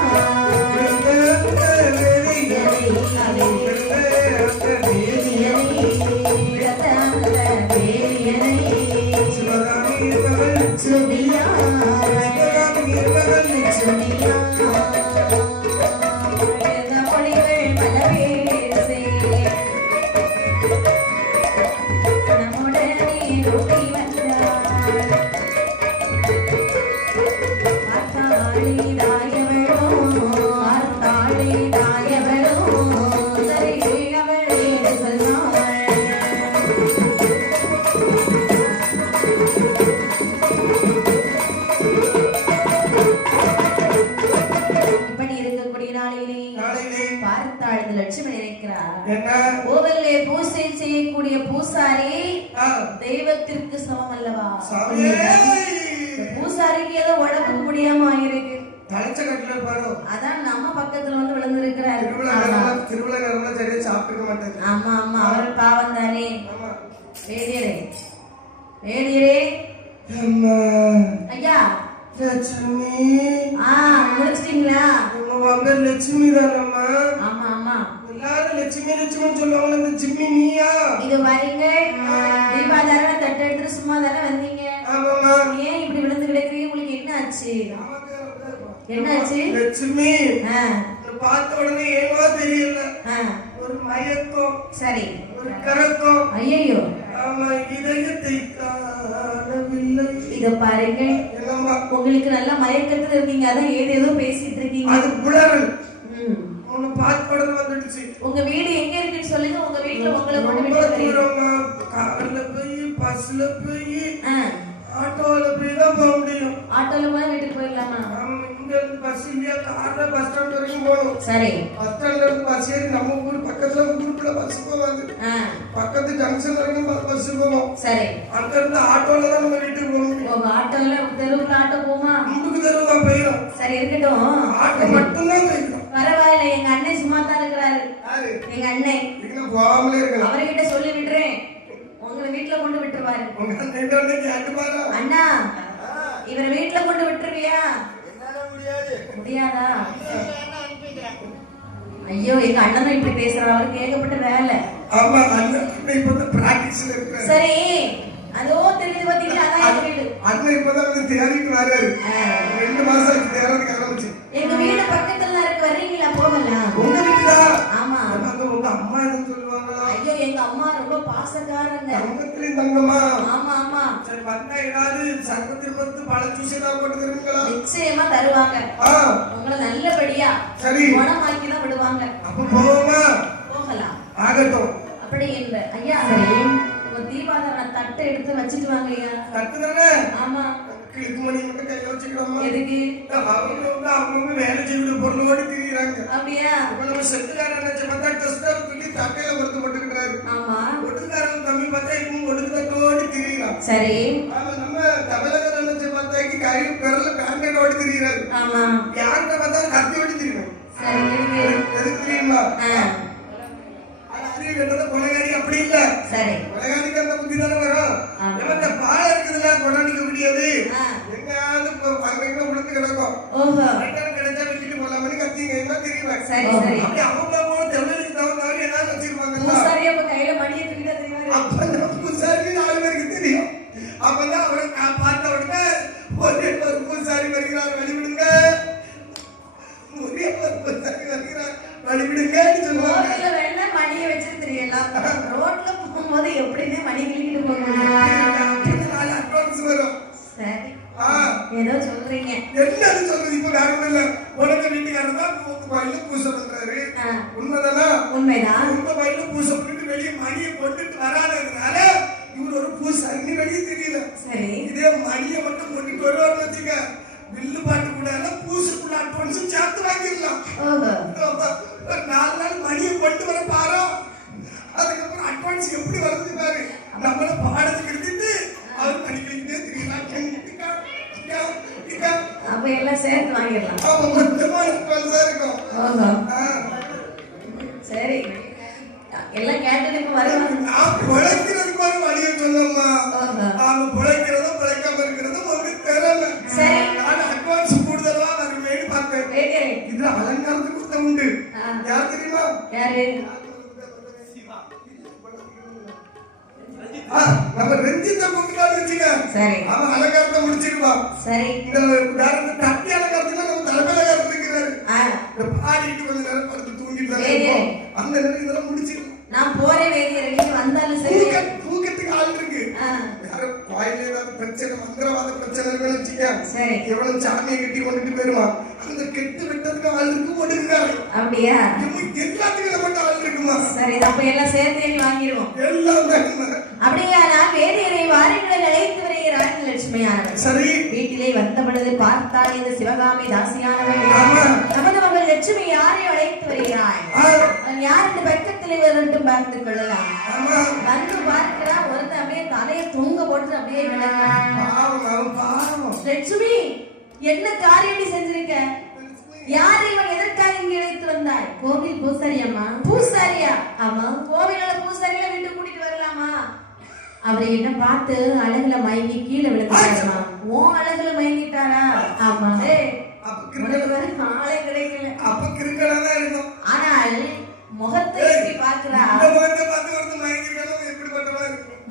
பூசாரி தெய்வத்திற்கு சமம் அல்லவா? பூசாரிக்கு ஏதோ உடம்புக்கு முடியாம ஆயிருக்கு. அதான் நம்ம பக்கத்துல வந்து விழுந்திருக்கிறாரு. ஆமா ஆமா, அவர் பாவம் தானே. வேதியரே, வேதியரே ஐயா, முடிச்சிட்டீங்களா? லட்சுமி தானம்மா. ஆமா ஆமா, எல்லாரும் லட்சுமி லட்சுமி சொல்லுவாங்க. இந்த ஜிம்மி நீயா? இது பாருங்க, தீபாதாரனை தட்டு எடுத்துட்டு சும்மா தானே வந்தீங்க. ஏன் இப்படி விழுந்து கிடக்குறீங்க? உங்களுக்கு என்ன ஆச்சு? என்ன ஆச்சு? லட்சுமி பார்த்த உடனே ஏனோ தெரியல, ஒரு மயக்கம். சரி, ஒரு கரக்கம். ஐயோ, ஆமா, இதயத்தை காணவில்லை. இத பாருங்க, உங்களுக்கு நல்ல மயக்கத்துல இருக்கீங்க, அதான் ஏதேதோ பேசிட்டு இருக்கீங்க. அது புலரல். பார்த்த உடனே வந்துடுச்சு. உங்க வீடு எங்க இருக்குன்னு சொல்லுங்க. உங்க வீட்டுல உங்களை கொண்டு விட்டு கார்ல போய், பஸ்ல போய், ஆட்டோல போய் தான் போக முடியும். ஆட்டோல போய் வீட்டுக்கு போயிடலாமா? இங்க இருந்து பஸ் இல்லையா, கார்ல பஸ் ஸ்டாண்ட் வரைக்கும் போகணும். சரி, பஸ் ஸ்டாண்ட்ல இருந்து பஸ் ஏறி நம்ம ஊர் பக்கத்துல ஊருக்குள்ள பஸ் போவாது, பக்கத்து ஜங்ஷன் வரைக்கும் பஸ் போவோம். சரி, அங்க இருந்து ஆட்டோல தான் நம்ம வீட்டுக்கு போக முடியும். ஆட்டோல தெருவுல ஆட்டோ போமா? முன்னுக்கு தெருவு தான் போயிடும். சரி, இருக்கட்டும், ஆட்டோ மட்டும்தான் போயிடும். பரவாயில்ல, எங்க அண்ணன் சும்மா தான் இருக்கிறாரு. எங்க அண்ணன் போகாமலே இருக்கலாம். அவர்கிட்ட சொல்லி விட்டுறேன், உங்களை வீட்டுல கொண்டு விட்டுருவாரு. அண்ணா, இவரை வீட்டுல கொண்டு விட்டுருவியா? முடியாதா? ஐயோ, எங்க அண்ணனும் இப்படி பேசுறாரு, அவருக்கு ஏகப்பட்ட வேலை. ஆமா, அண்ணன் இப்ப பிராக்டிஸ்ல இருக்காரு. சரி, அதோ தெரியுது பாத்தீங்களா, அதான் வீடு. அண்ணன் இப்பதான் வந்து தேடிட்டு வராரு. 2 மாசம் ஆச்சு தேடுறதுக்கு ஆரம்பிச்சு. எங்க வீடு பக்கத்துல இருக்கு, வர்றீங்களா? போகலாம். உங்க வீட்டுதா? ஆமா. உங்க அம்மா எதுவும் சொல்லுவாங்களா? ஐயோ, எங்க அம்மா ரொம்ப பாசக்காரங்க. தங்கத்திலையும் தங்கமா? ஆமா ஆமா. சரி, வந்தா ஏதாவது சர்க்கத்தில் பத்து பழ ஜூஸ் ஏதாவது போட்டு தருவீங்களா? நிச்சயமா தருவாங்க. உங்களை நல்லபடியா சரி குணமாக்கி தான் விடுவாங்க. அப்ப போவோமா? போகலாம். ஆகட்டும். அப்படி இல்லை ஐயா. சரி, தீபாவளி தட்டை எடுத்து வச்சுட்டு வாங்க ஐயா. தட்டு தானே? ஆமா. கிளிக்கு மணி மட்டும் கையில வச்சுக்கலாமா? எதுக்கு? அவங்க வேலை செய்ய பொருளோடு திரிகிறாங்க. அப்படியா? இப்ப நம்ம செத்துக்காரன் நினைச்ச பார்த்தா டெஸ்டர் தூக்கி தட்டையில பொறுத்து போட்டுக்கிறாரு. ஆமா. ஒட்டுக்காரன் தம்பி பார்த்தா இவங்க ஒடுக்கு தட்டோடு திரிகிறான். சரி. ஆமா, நம்ம தமிழக நினைச்ச பார்த்தா கையில பெறல பேண்டேட் ஓடி திரிகிறாரு. ஆமா. யார்கிட்ட பார்த்தா கத்தி ஓடி திரிகிறாங்க. சரி, எதுக்கு தெரியுமா? கொலைகாரி அப்படி இல்ல. சரி உலகாதிக்கு அந்த புத்தி தானே வரும். இந்த பாலை இருக்குதுல்ல கொண்டாடிக்க முடியாது. எங்காவது அங்க உளுந்து கிடக்கும். கிடைச்சா வச்சுட்டு போலாமனு கத்திங்க தெரியுமா? சரி சரி அப்படி அவங்க தெருவுக்கு தகுந்தாரு ஏதாவது வச்சிருப்பாங்கல்ல. பூசாரி அப்ப கையில மணியை தூக்கிட்டா தெரியுமா? அப்ப பூசாரி 4 பேருக்கு தெரியும். அப்பதான் அவரை பார்த்த உடனே ஒரே ஒரு பூசாரி வருகிறார் வழிவிடுங்க, ஒரே ஒரு பூசாரி வருகிறார் வழிவிடுங்கன்னு சொல்லுவாங்க. ரோட்ல வேணா மணியை வச்சுட்டு தெரியலாம், ரோட்ல போகும்போது எப்படின்னே மணி கிளிக்கிட்டு போகணும். அட்வான்ஸ் வரும். சரி ஏதோ சொல்றீங்க. என்னன்னு சொல்றது? இப்ப வேற ஒண்ணும் இல்ல. உனக்கு வீட்டுக்காரர் தான் உங்க பையில பூசை பண்றாரு. உண்மைதானா? உண்மைதான். உங்க பையில பூசை பண்ணிட்டு வெளியே மணியை போட்டுட்டு வராததுனால இவர் ஒரு பூசாரின்னு வெளியே தெரியல. சரி இதே மணியை மட்டும் போட்டுட்டு வருவார் வச்சுக்க, வில்லு பாட்டு கூட பூசுக்குள்ள அட்வான்ஸ் சேர்த்து வாங்கிடலாம். 4 நாள் மணியை போட்டு வர பாரு, அதுக்கப்புறம் அட்வான்ஸ் எப்படி வருது பாரு. நம்மள பாடத்துக்கு எடுத்துட்டு அவர் படிக்கிட்டே தெரியலாம். அப்ப எல்லாம் சேர்த்து வாங்கிடலாம். சரி எல்லாம் கேட்டதுக்கு வருவாங்க. பிழைக்கிறதுக்கு ஒரு வழியை சொல்லம்மா. அவங்க பிழைக்கிறதும் பிழைக்காம இருக்கிறதும் அவங்களுக்கு தெரியல. சரி அட்வான்ஸ் கூடுதலா வருவேன்னு பார்த்தேன். இதுல அலங்காரத்துக்கு குத்தம் உண்டு. யார் தெரியுமா? யாரு? நம்ம ரஞ்சித்தை கூப்பிட்டாலும் வச்சுக்க, சரி அவன் அலங்காரத்தை முடிச்சிருப்பான். சரி இந்த உதாரணத்தை தட்டி அலங்காரத்துல நம்ம தலைமையில இருக்கிறாரு. இந்த பாடிட்டு கொஞ்ச நேரம் படுத்து தூங்கிட்டு அந்த நேரம் இதெல்லாம் முடிச்சிருக்கோம். நான் போறேன் வேதியர், நீங்க வந்தாலும் சரி. தூக்கத்துக்கு ஆள் இருக்கு. யாரும் கோயில ஏதாவது பிரச்சனை மந்திரவாத பிரச்சனை இருக்குன்னு வச்சுக்க, சரி எவ்வளவு சாமியை கட்டி கொண்டுட்டு போயிருவான். அந்த கெட்டு விட்டதுக்கு ஆள் இருக்கு ஓடுங்கிறாரு. அப்படியா? எல்லாத்துக்கும் நம்ம ஆள் இருக்குமா? சரி அப்ப எல்லாம் சேர்த்து வாங்கிடுவோம். எல்லாம் அப்படியானா வேதியரை வாரிகளை அழைத்து வருகிறாள் லட்சுமியானவள். சரி வீட்டிலே வந்த பொழுது பார்த்தால் இந்த சிவகாமி தாசியானவள் நமது மகள் லட்சுமி யாரை அழைத்து வருகிறாள்? யார் இந்த பக்கத்திலே வரட்டும் பார்த்து கொள்ளலாம். வந்து பார்க்கிறா, ஒருத்தன் அப்படியே தலையை தூங்க போட்டு அப்படியே விளக்கான். லட்சுமி என்ன காரியம் செஞ்சிருக்க? யார் இவன்? எதற்காக இங்க அழைத்து வந்தாய்? கோவில் பூசாரியம்மா. பூசாரியா? ஆமா. கோவிலோட பூசாரியில வீட்டு கூட்டிட்டு வரலாமா? அவரை என்ன பார்த்து அழகுல மயங்கி கீழே விழுந்துட்டாருமா. ஓ அழகுல மயங்கிட்டாரா? ஆமா. ஆளே கிடைக்கல. அப்ப கிறுக்கலாதான் இருக்கும். ஆனால் முகத்தை எட்டி பார்க்கிறா.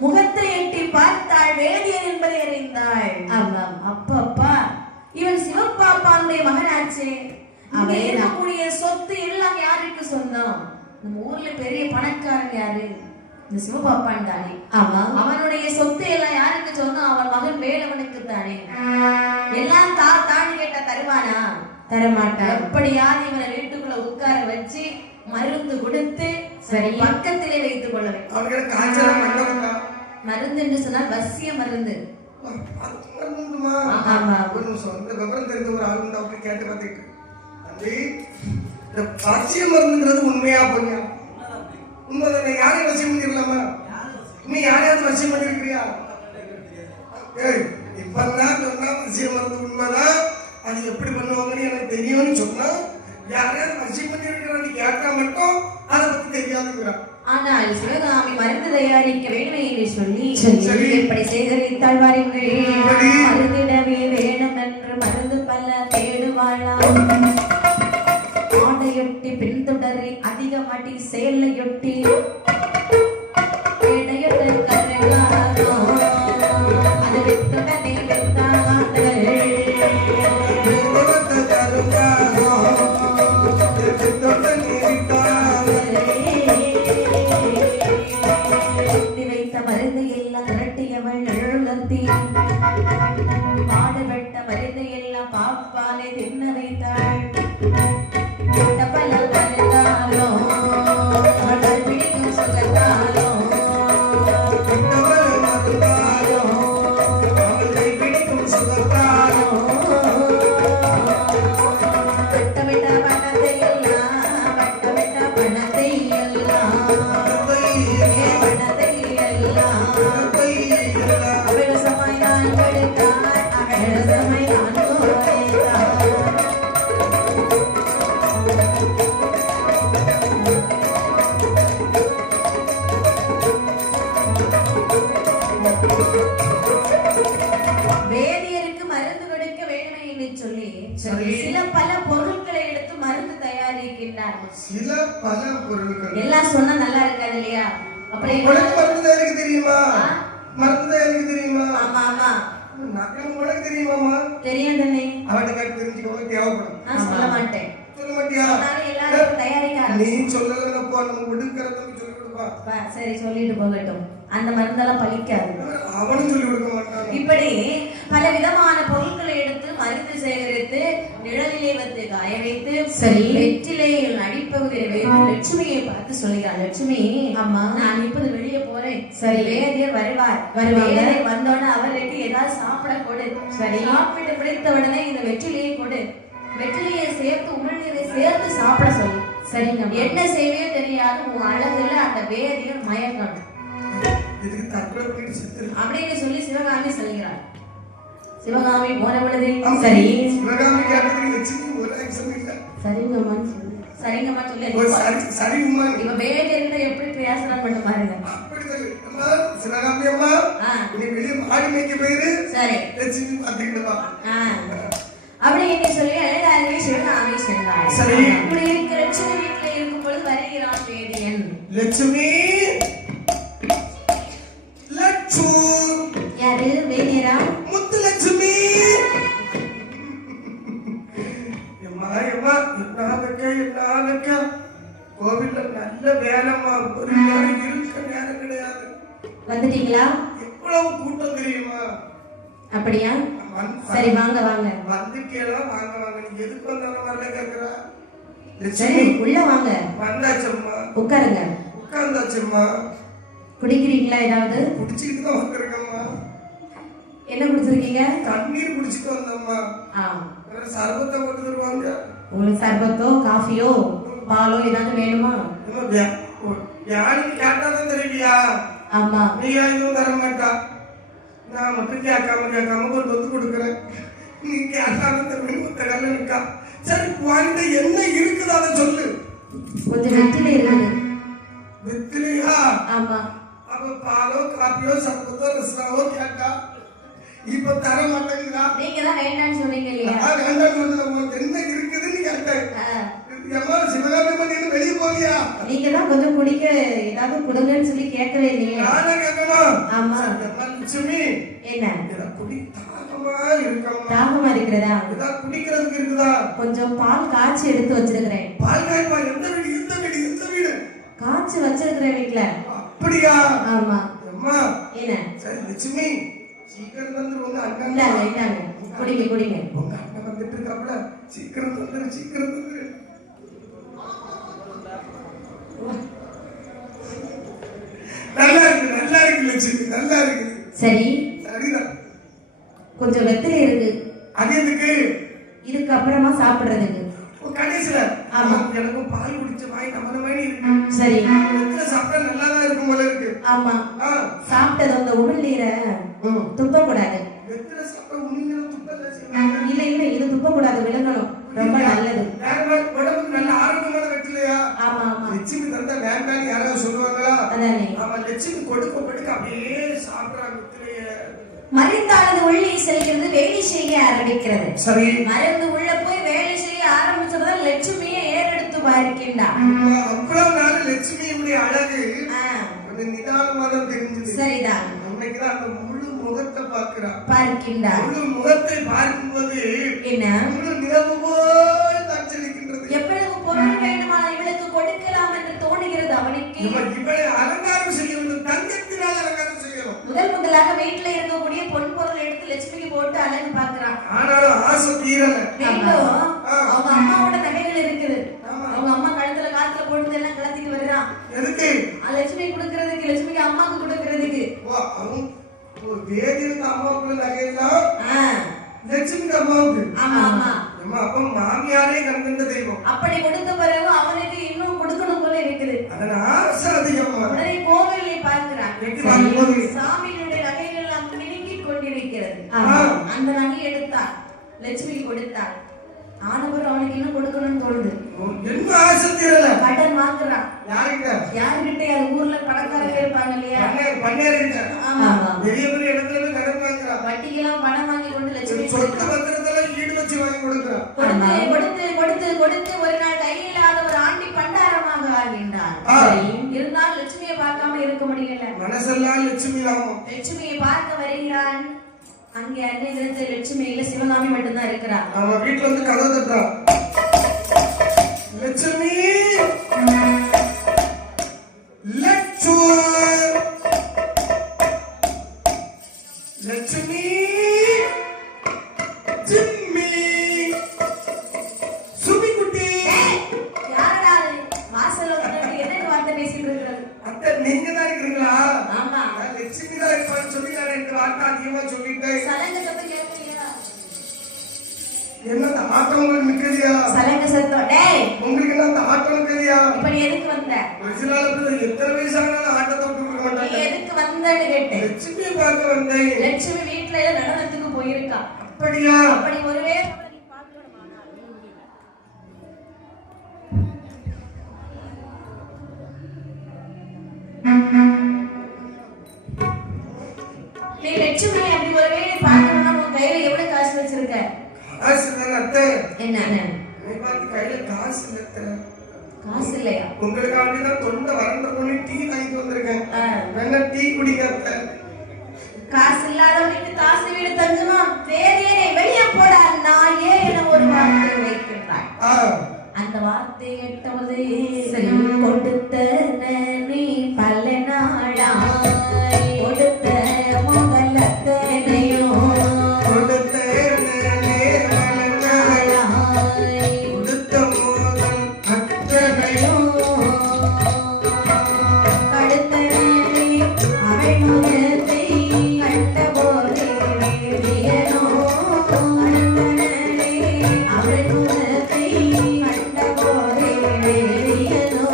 முகத்தை எட்டி பார்த்தாள், வேதியர் என்பதை அறிந்தாள். ஆமாம். அப்பா இவன் சிவப்பாப்பானுடைய மகனாச்சே. அவன் இருக்கக்கூடிய சொத்து எல்லாம் யாருக்கு சொந்தம்? நம்ம ஊர்ல பெரிய பணக்காரன் யாரு? இந்த சிவபாப்பான் தானே. ஆமா. அவனுடைய சொத்து எல்லாம் யாருக்கு சொந்தம்? அவன் மகன் வேலவனுக்கு தானே. எல்லாம் தான்னு கேட்டா தருவானா? தரமாட்டான். எப்படியாவது இவனை வீட்டுக்குள்ள உட்கார வச்சு மருந்து கொடுத்து சரி பக்கத்திலே வைத்துக் கொள்ள வேண்டும். மருந்து என்று சொன்னால் வசிய மருந்து. உண்மையா பொய்யா? உண்மைதானே? யாரையும் வசியம் பண்ணிடலாமா? நீ யாரையாவது வசியம் பண்ணிருக்கிறியா? இப்பதான் சொன்னா வசியம் மருந்து உண்மைதான். அது எப்படி பண்ணுவாங்கன்னு எனக்கு தெரியும்னு சொன்னா, யாரையாவது வசியம் பண்ணிருக்கிறான்னு கேட்டா மட்டும் அதை பத்தி தெரியாதுங்கிறான். ஆனால் சிவகாமி மருந்து தயாரிக்க வேண்டும் என்று சொல்லி எப்படி சேகரித்தாள் வாருங்கள். மருந்திடவே வேணும் என்று மருந்து பல தேடுவாளாம். ஆடையொட்டி பின்தொடரி அதிகமாட்டி சேலையொட்டி அது விட்டுடனே வைத்த மருந்து எல்லாம் திரட்டியவள் நழுத்தி பாடுபட்ட மருந்து எல்லாம் பாப்பாலே தின்ன வைத்தாள். பல மருந்தாலோ அவள் பிடிக்கும் சுகத்தாலோ வேதியருக்கு மருந்து கொடுக்க வேண்டுமே என்று சொல்லி சில பல பொருட்களை எடுத்து மருந்து தயாரிக்கின்றார். சில பல பொருட்கள் எல்லாம் சொன்னா நல்லா இருக்காது இல்லையா? அப்படி மருந்து தயாரிக்க தெரியுமா? மருந்து தயாரிக்க தெரியுமா? ஆமா ஆமா. உனக்கு தெரியுமாமா? தெரியும் தானே. அவட்ட கேட்டு தெரிஞ்சுக்கோங்க, தேவைப்படும். நான் சொல்ல மாட்டேன். சொல்ல மாட்டியா? எல்லாரும் தயாரிக்க நீ சொல்லலப்பா, நம்ம விடுக்கிறதுக்கு சொல்லி கொடுப்பா. சரி சொல்லிட்டு போகட்டும். அந்த மருந்தெல்லாம் பலிக்காது. அவனும் சொல்லி கொடுக்க மாட்டான். இப்படி பல விதமான பொருட்களை எடுத்து மருந்து சேகரித்து நிழலிலே வந்து காய வைத்து சரி வெற்றிலையில் அடிப்பகுதியை வைத்து லட்சுமியை பார்த்து சொல்கிறார். லட்சுமி அம்மா, நான் இப்போது வெளியே போறேன். சரி வேதியர் வருவார். வந்தோடனே அவருக்கு ஏதாவது சாப்பிட கொடு. சரி சாப்பிட்டு பிடித்த உடனே இந்த வெற்றிலையை கொடு. வெற்றிலையை சேர்த்து உமிழ்நீரை சேர்த்து சாப்பிட சொல்லு. சரிங்க. என்ன செய்வே தெரியாது, உன் அழகுல அந்த வேதியர் மயங்கணும் அப்படின்னு சொல்லி சிவகாமி சொல்கிறார். சிவகாமி போன பொழுது சரி சிவகாமி கேட்டதுக்கு லட்சுமி ஒரு ஆக்சன் இல்ல. சரிங்கம்மா சரிங்கம்மா சொல்லி சரிங்கம்மா இவ வேதியர்கிட்ட எப்படி பேசுறான்னு மட்டும் பாருங்க. அப்படி சொல்லு. அம்மா சிவகாமி அம்மா, நீ வெளியே மாடி மேய்க்க போயிரு. சரி லட்சுமி பாத்துக்கிடுவா. அப்படி என்று சொல்லி அழகாக சிவகாமி சென்றாள். சரி இப்படி இருக்க லட்சுமி வீட்டுல இருக்கும் பொழுது வருகிறான் வேதியன். லட்சுமி லட்சு யாரு? வேதியரா? முத்து லட்சுமி. எம்மா எம்மா என்ன கோவில்ல நல்ல வேலைமா, ஒரு நேரம் இருக்க நேரம் கிடையாது. வந்துட்டீங்களா? எவ்வளவு கூட்டம் தெரியுமா? அப்படியா? சரி வாங்க வாங்க. வந்துட்டேலாம் வாங்க வாங்க. நீ எதுக்கு வந்தாலும் வரல கேக்குற? சரி உள்ள வாங்க. வந்தாச்சம்மா. உட்காருங்க. உட்கார்ந்தாச்சம்மா. குடிக்கிறீங்களா? ஏதாவது குடிச்சிட்டு தான் வந்திருக்கேம்மா. என்ன குடிச்சிருக்கீங்க? தண்ணீர் குடிச்சிட்டு வந்தம்மா. சர்பத்தை கொண்டு தருவாங்க. உங்களுக்கு சர்பத்தோ காஃபியோ பாலோ ஏதாவது வேணுமா? யாருக்கு கேட்டாதான் தெரியலையா? ஆமா. நீ எதுவும் தர மாட்டா. நான் மட்டும் கேட்காம ஒரு தொத்து கொடுக்குறேன். நீ கேட்டாலும் தருவேன். ஒத்த கல்ல நிக்கா. சரி வாங்கிட்ட என்ன இருக்குது அதை சொல்லு. கொஞ்சம் வெற்றிலை இருக்குது. வெற்றிலையா? ஆமா. அப்ப பாலோ காப்பியோ சர்பத்தோ ரசனாவோ கேட்டா இப்ப தர மாட்டேங்கிறா. நீங்க தான் வேண்டாம்னு சொன்னீங்க இல்லையா? என்ன இருக்குதுன்னு கேட்டேன். வெளியே போவியா? நீங்க தான் கொஞ்சம் குடிக்க ஏதாவது கொடுங்கன்னு சொல்லி கேட்கவே இல்லையே. நானே கேட்கணும். ஆமா. லட்சுமி என்ன குடி தாகமா இருக்கமா? தாகமா இருக்கிறதா? ஏதாவது குடிக்கிறதுக்கு இருக்குதா? கொஞ்சம் பால் காய்ச்சி எடுத்து வச்சிருக்கிறேன். பால் காய்ப்பா? எந்த வீடு? எந்த வீடு? எந்த வீடு? காய்ச்சி வச்சிருக்கிறேன் வீட்டுல. அப்படியா? ஆமா. அம்மா என்ன? சரி லட்சுமி சீக்கிரம் வந்துருவாங்க. இந்தாங்க இந்தாங்க குடிங்க குடிங்க. உங்க அண்ணன் வந்துட்டு இருக்காப்ல. சீக்கிரம் வந்துரு, சீக்கிரம் வந்துரு. நல்லா இருக்கு லட்சுமி, நல்லா இருக்கு. சரி சரிதான். கொஞ்சம் வெத்தலை இருக்கு. அது எதுக்கு? இதுக்கு அப்புறமா சாப்பிடுறதுக்கு. கடைசில ஆமா. எனக்கு பால் குடிச்ச வாய் நம்ம மாதிரி இருக்கு. சரி வெத்தலை சாப்பிட்டா நல்லா தான் இருக்கும் போல இருக்கு. ஆமா. சாப்பிட்டது அந்த உமிழ்நீரை துப்ப கூடாது. வெத்தலை சாப்பிட்டா உமிழ்நீரை துப்பல. இல்ல இல்ல இது துப்ப கூடாது, விளங்கணும். ரொம்ப நல்லது. உடம்புக்கு நல்ல ஆரோக்கியமான வெற்றிலையா? ஆமா ஆமா. லட்சுமி தந்தா வேண்டான்னு யாராவது சொல்லுவாங்களா? அதானே. ஆமா லட்சுமி கொடுக்க அப்படியே சாப்பிடுறாங்க வெற்றிலைய. மருந்தானது உள்ளே செல்கிறது, வேலை செய்ய ஆரம்பிக்கிறது. சரி. மருந்து உள்ள போய் வேலை செய்ய ஆரம்பிச்சதுதான் லட்சுமியை ஏறெடுத்து பார்க்கின்றார். அவ்வளவு நாள் லட்சுமியுடைய அழகு கொஞ்சம் நிதானமா தான் தெரிஞ்சது. சரிதான். அன்னைக்குதான் அந்த முழு முகத்தை பார்க்கின்றார். முழு முகத்தை பார்க்கும்போது என்ன முழு நிலவு போல் காட்சியளிக்கின்றது. எவ்வளவு பொருள் வேண்டுமானால் இவளுக்கு கொடுக்கலாம் என்று தோணுகிறது அவனுக்கு. இவளை அலங்காரம் செய்ய வேண்டும், தங்கத்தினால் அலங்காரம் செய்யணும். முதலாக வீட்டுல இருக்கக்கூடிய பொன் பொருள் எடுத்து லட்சுமிக்கு போட்டு அழகு பார்க்கிறான். ஆனாலும் ஆசை தீரல. அவங்க அம்மாவோட நகைகள் இருக்குது. அவங்க அம்மா கழுத்துல காத்துல போட்டு எல்லாம் கலத்திட்டு வருறான். எதுக்கு? லட்சுமி கொடுக்கறதுக்கு, லட்சுமிக்கு அம்மாக்கு கொடுக்கறதுக்கு. வேதியிருக்கு அம்மாவுக்குள்ள நகையெல்லாம் லட்சுமிக்கு அம்மாவுக்கு. ஆமா ஆமா. அப்ப மாமியாரே கண்கண்ட தெய்வம். அப்படி கொடுத்த பிறகு அவனுக்கு இன்னும் கொடுக்கணும் போல இருக்குது. அதனால ஆசை அதிகமா. உடனே கோவிலை பார்க்கிறான். சாமியினுடைய நகைகள் எல்லாம் மினுங்கிக் கொண்டிருக்கிறது. அந்த நகை எடுத்தார், லட்சுமிக்கு கொடுத்தார். ஆனவர் அவனுக்கு இன்னும் கொடுக்கணும்னு தோணுது. என்ன ஆசை தீரல. கடன் வாங்குறான். யாருக்கிட்ட? யாருக்கிட்ட? அது ஊர்ல பணக்காரங்க இருப்பாங்க இல்லையா? பண்ணையார்கிட்ட. ஆமா. பெரிய பெரிய இடத்துல கடன் வாங்குறா, வட்டிக்கெல்லாம் பணம் வாங்கி கொண்டு லட்சுமி சொத்து பத்திரத்தெல்லாம் ஈடு வச்சு வாங்கி கொடுக்குறா. கொடுத்து கொடுத்து கொடுத்து கொடுத்து ஒரு நாள் கையில் இல்லாத ஒரு ஆண்டி பண்டாரமாக ஆகின்றார். இருந்தாலும் லட்சுமியை பார்க்காம இருக்க முடியல. மனசெல்லாம் லட்சுமி நாமம். லட்சுமியை பார்க்க வருகிறான். அங்கே அன்னை தினத்தில் லட்சுமி இல்ல, சிவகாமி மட்டும்தான் இருக்கிறார். அவன் வீட்டுல வந்து கதவு தட்டுறான். லட்சுமி லட்சு லட்சுமி ஜிம்மி சுமி குட்டி. யாரடா வாசல்ல வந்து என்ன வார்த்தை பேசிட்டு இருக்கிறது? அத்தை நீங்க தான் இருக்கீங்களா? ஆமா, லட்சுமி தான் இருப்பான்னு சொல்லி நான் ரெண்டு வார்த்தை அதிகமா சொல்லிட்டேன். சலங்க சத்தம் கேட்கலையா? என்ன அந்த ஆட்டம் உங்களுக்கு நிக்கலையா? சலங்க சத்தம். டேய், உங்களுக்கு என்ன அந்த ஆட்டம் நிக்கலையா? இப்ப நீ எதுக்கு வந்த? எத்தனை வயசானாலும் ஆட்டத்தை விட்டுருக்க நீ மாட்டாங்க. எதுக்கு வந்தன்னு கேட்டேன். லட்சுமியை பார்க்க வந்தேன். லட்சுமி வீட்டுல நடனத்துக்கு போயிருக்கா. அப்படியா? அப்படி ஒருவே நீ லட்சுமி அப்படி ஒருவேளை பார்க்கணும்னா உன் கையில எவ்வளவு காசு வச்சிருக்க? காசு தானே அத்தை. என்ன நீ பார்த்து கையில காசு இல்லை அத்தை. காசு இல்லையா? உங்களுக்காண்டி தான் தொண்டை வறண்ட பொண்ணு டீ வாங்கிட்டு வந்திருக்கேன். வேணா டீ குடிக்க அத்தை. காசு இல்லாதவனுக்கு காசு வீடு தங்குமா? வேலையை வெளியே போடா நாயே என ஒரு வார்த்தை வைக்கின்றாய். அந்த வார்த்தை கேட்டவது சரி. கொடுத்த நீ பல நாடா கொடுத்த மகளத்தனையோ கொடுத்த கொடுத்த மோதல் அத்தனையோ கடுத்தனே அவள் முகத்தை கண்டபோதே வேதியனோ கடுத்தனே அவள் முகத்தை கண்டபோதே வேதியனோ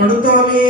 கொடுத்தோமே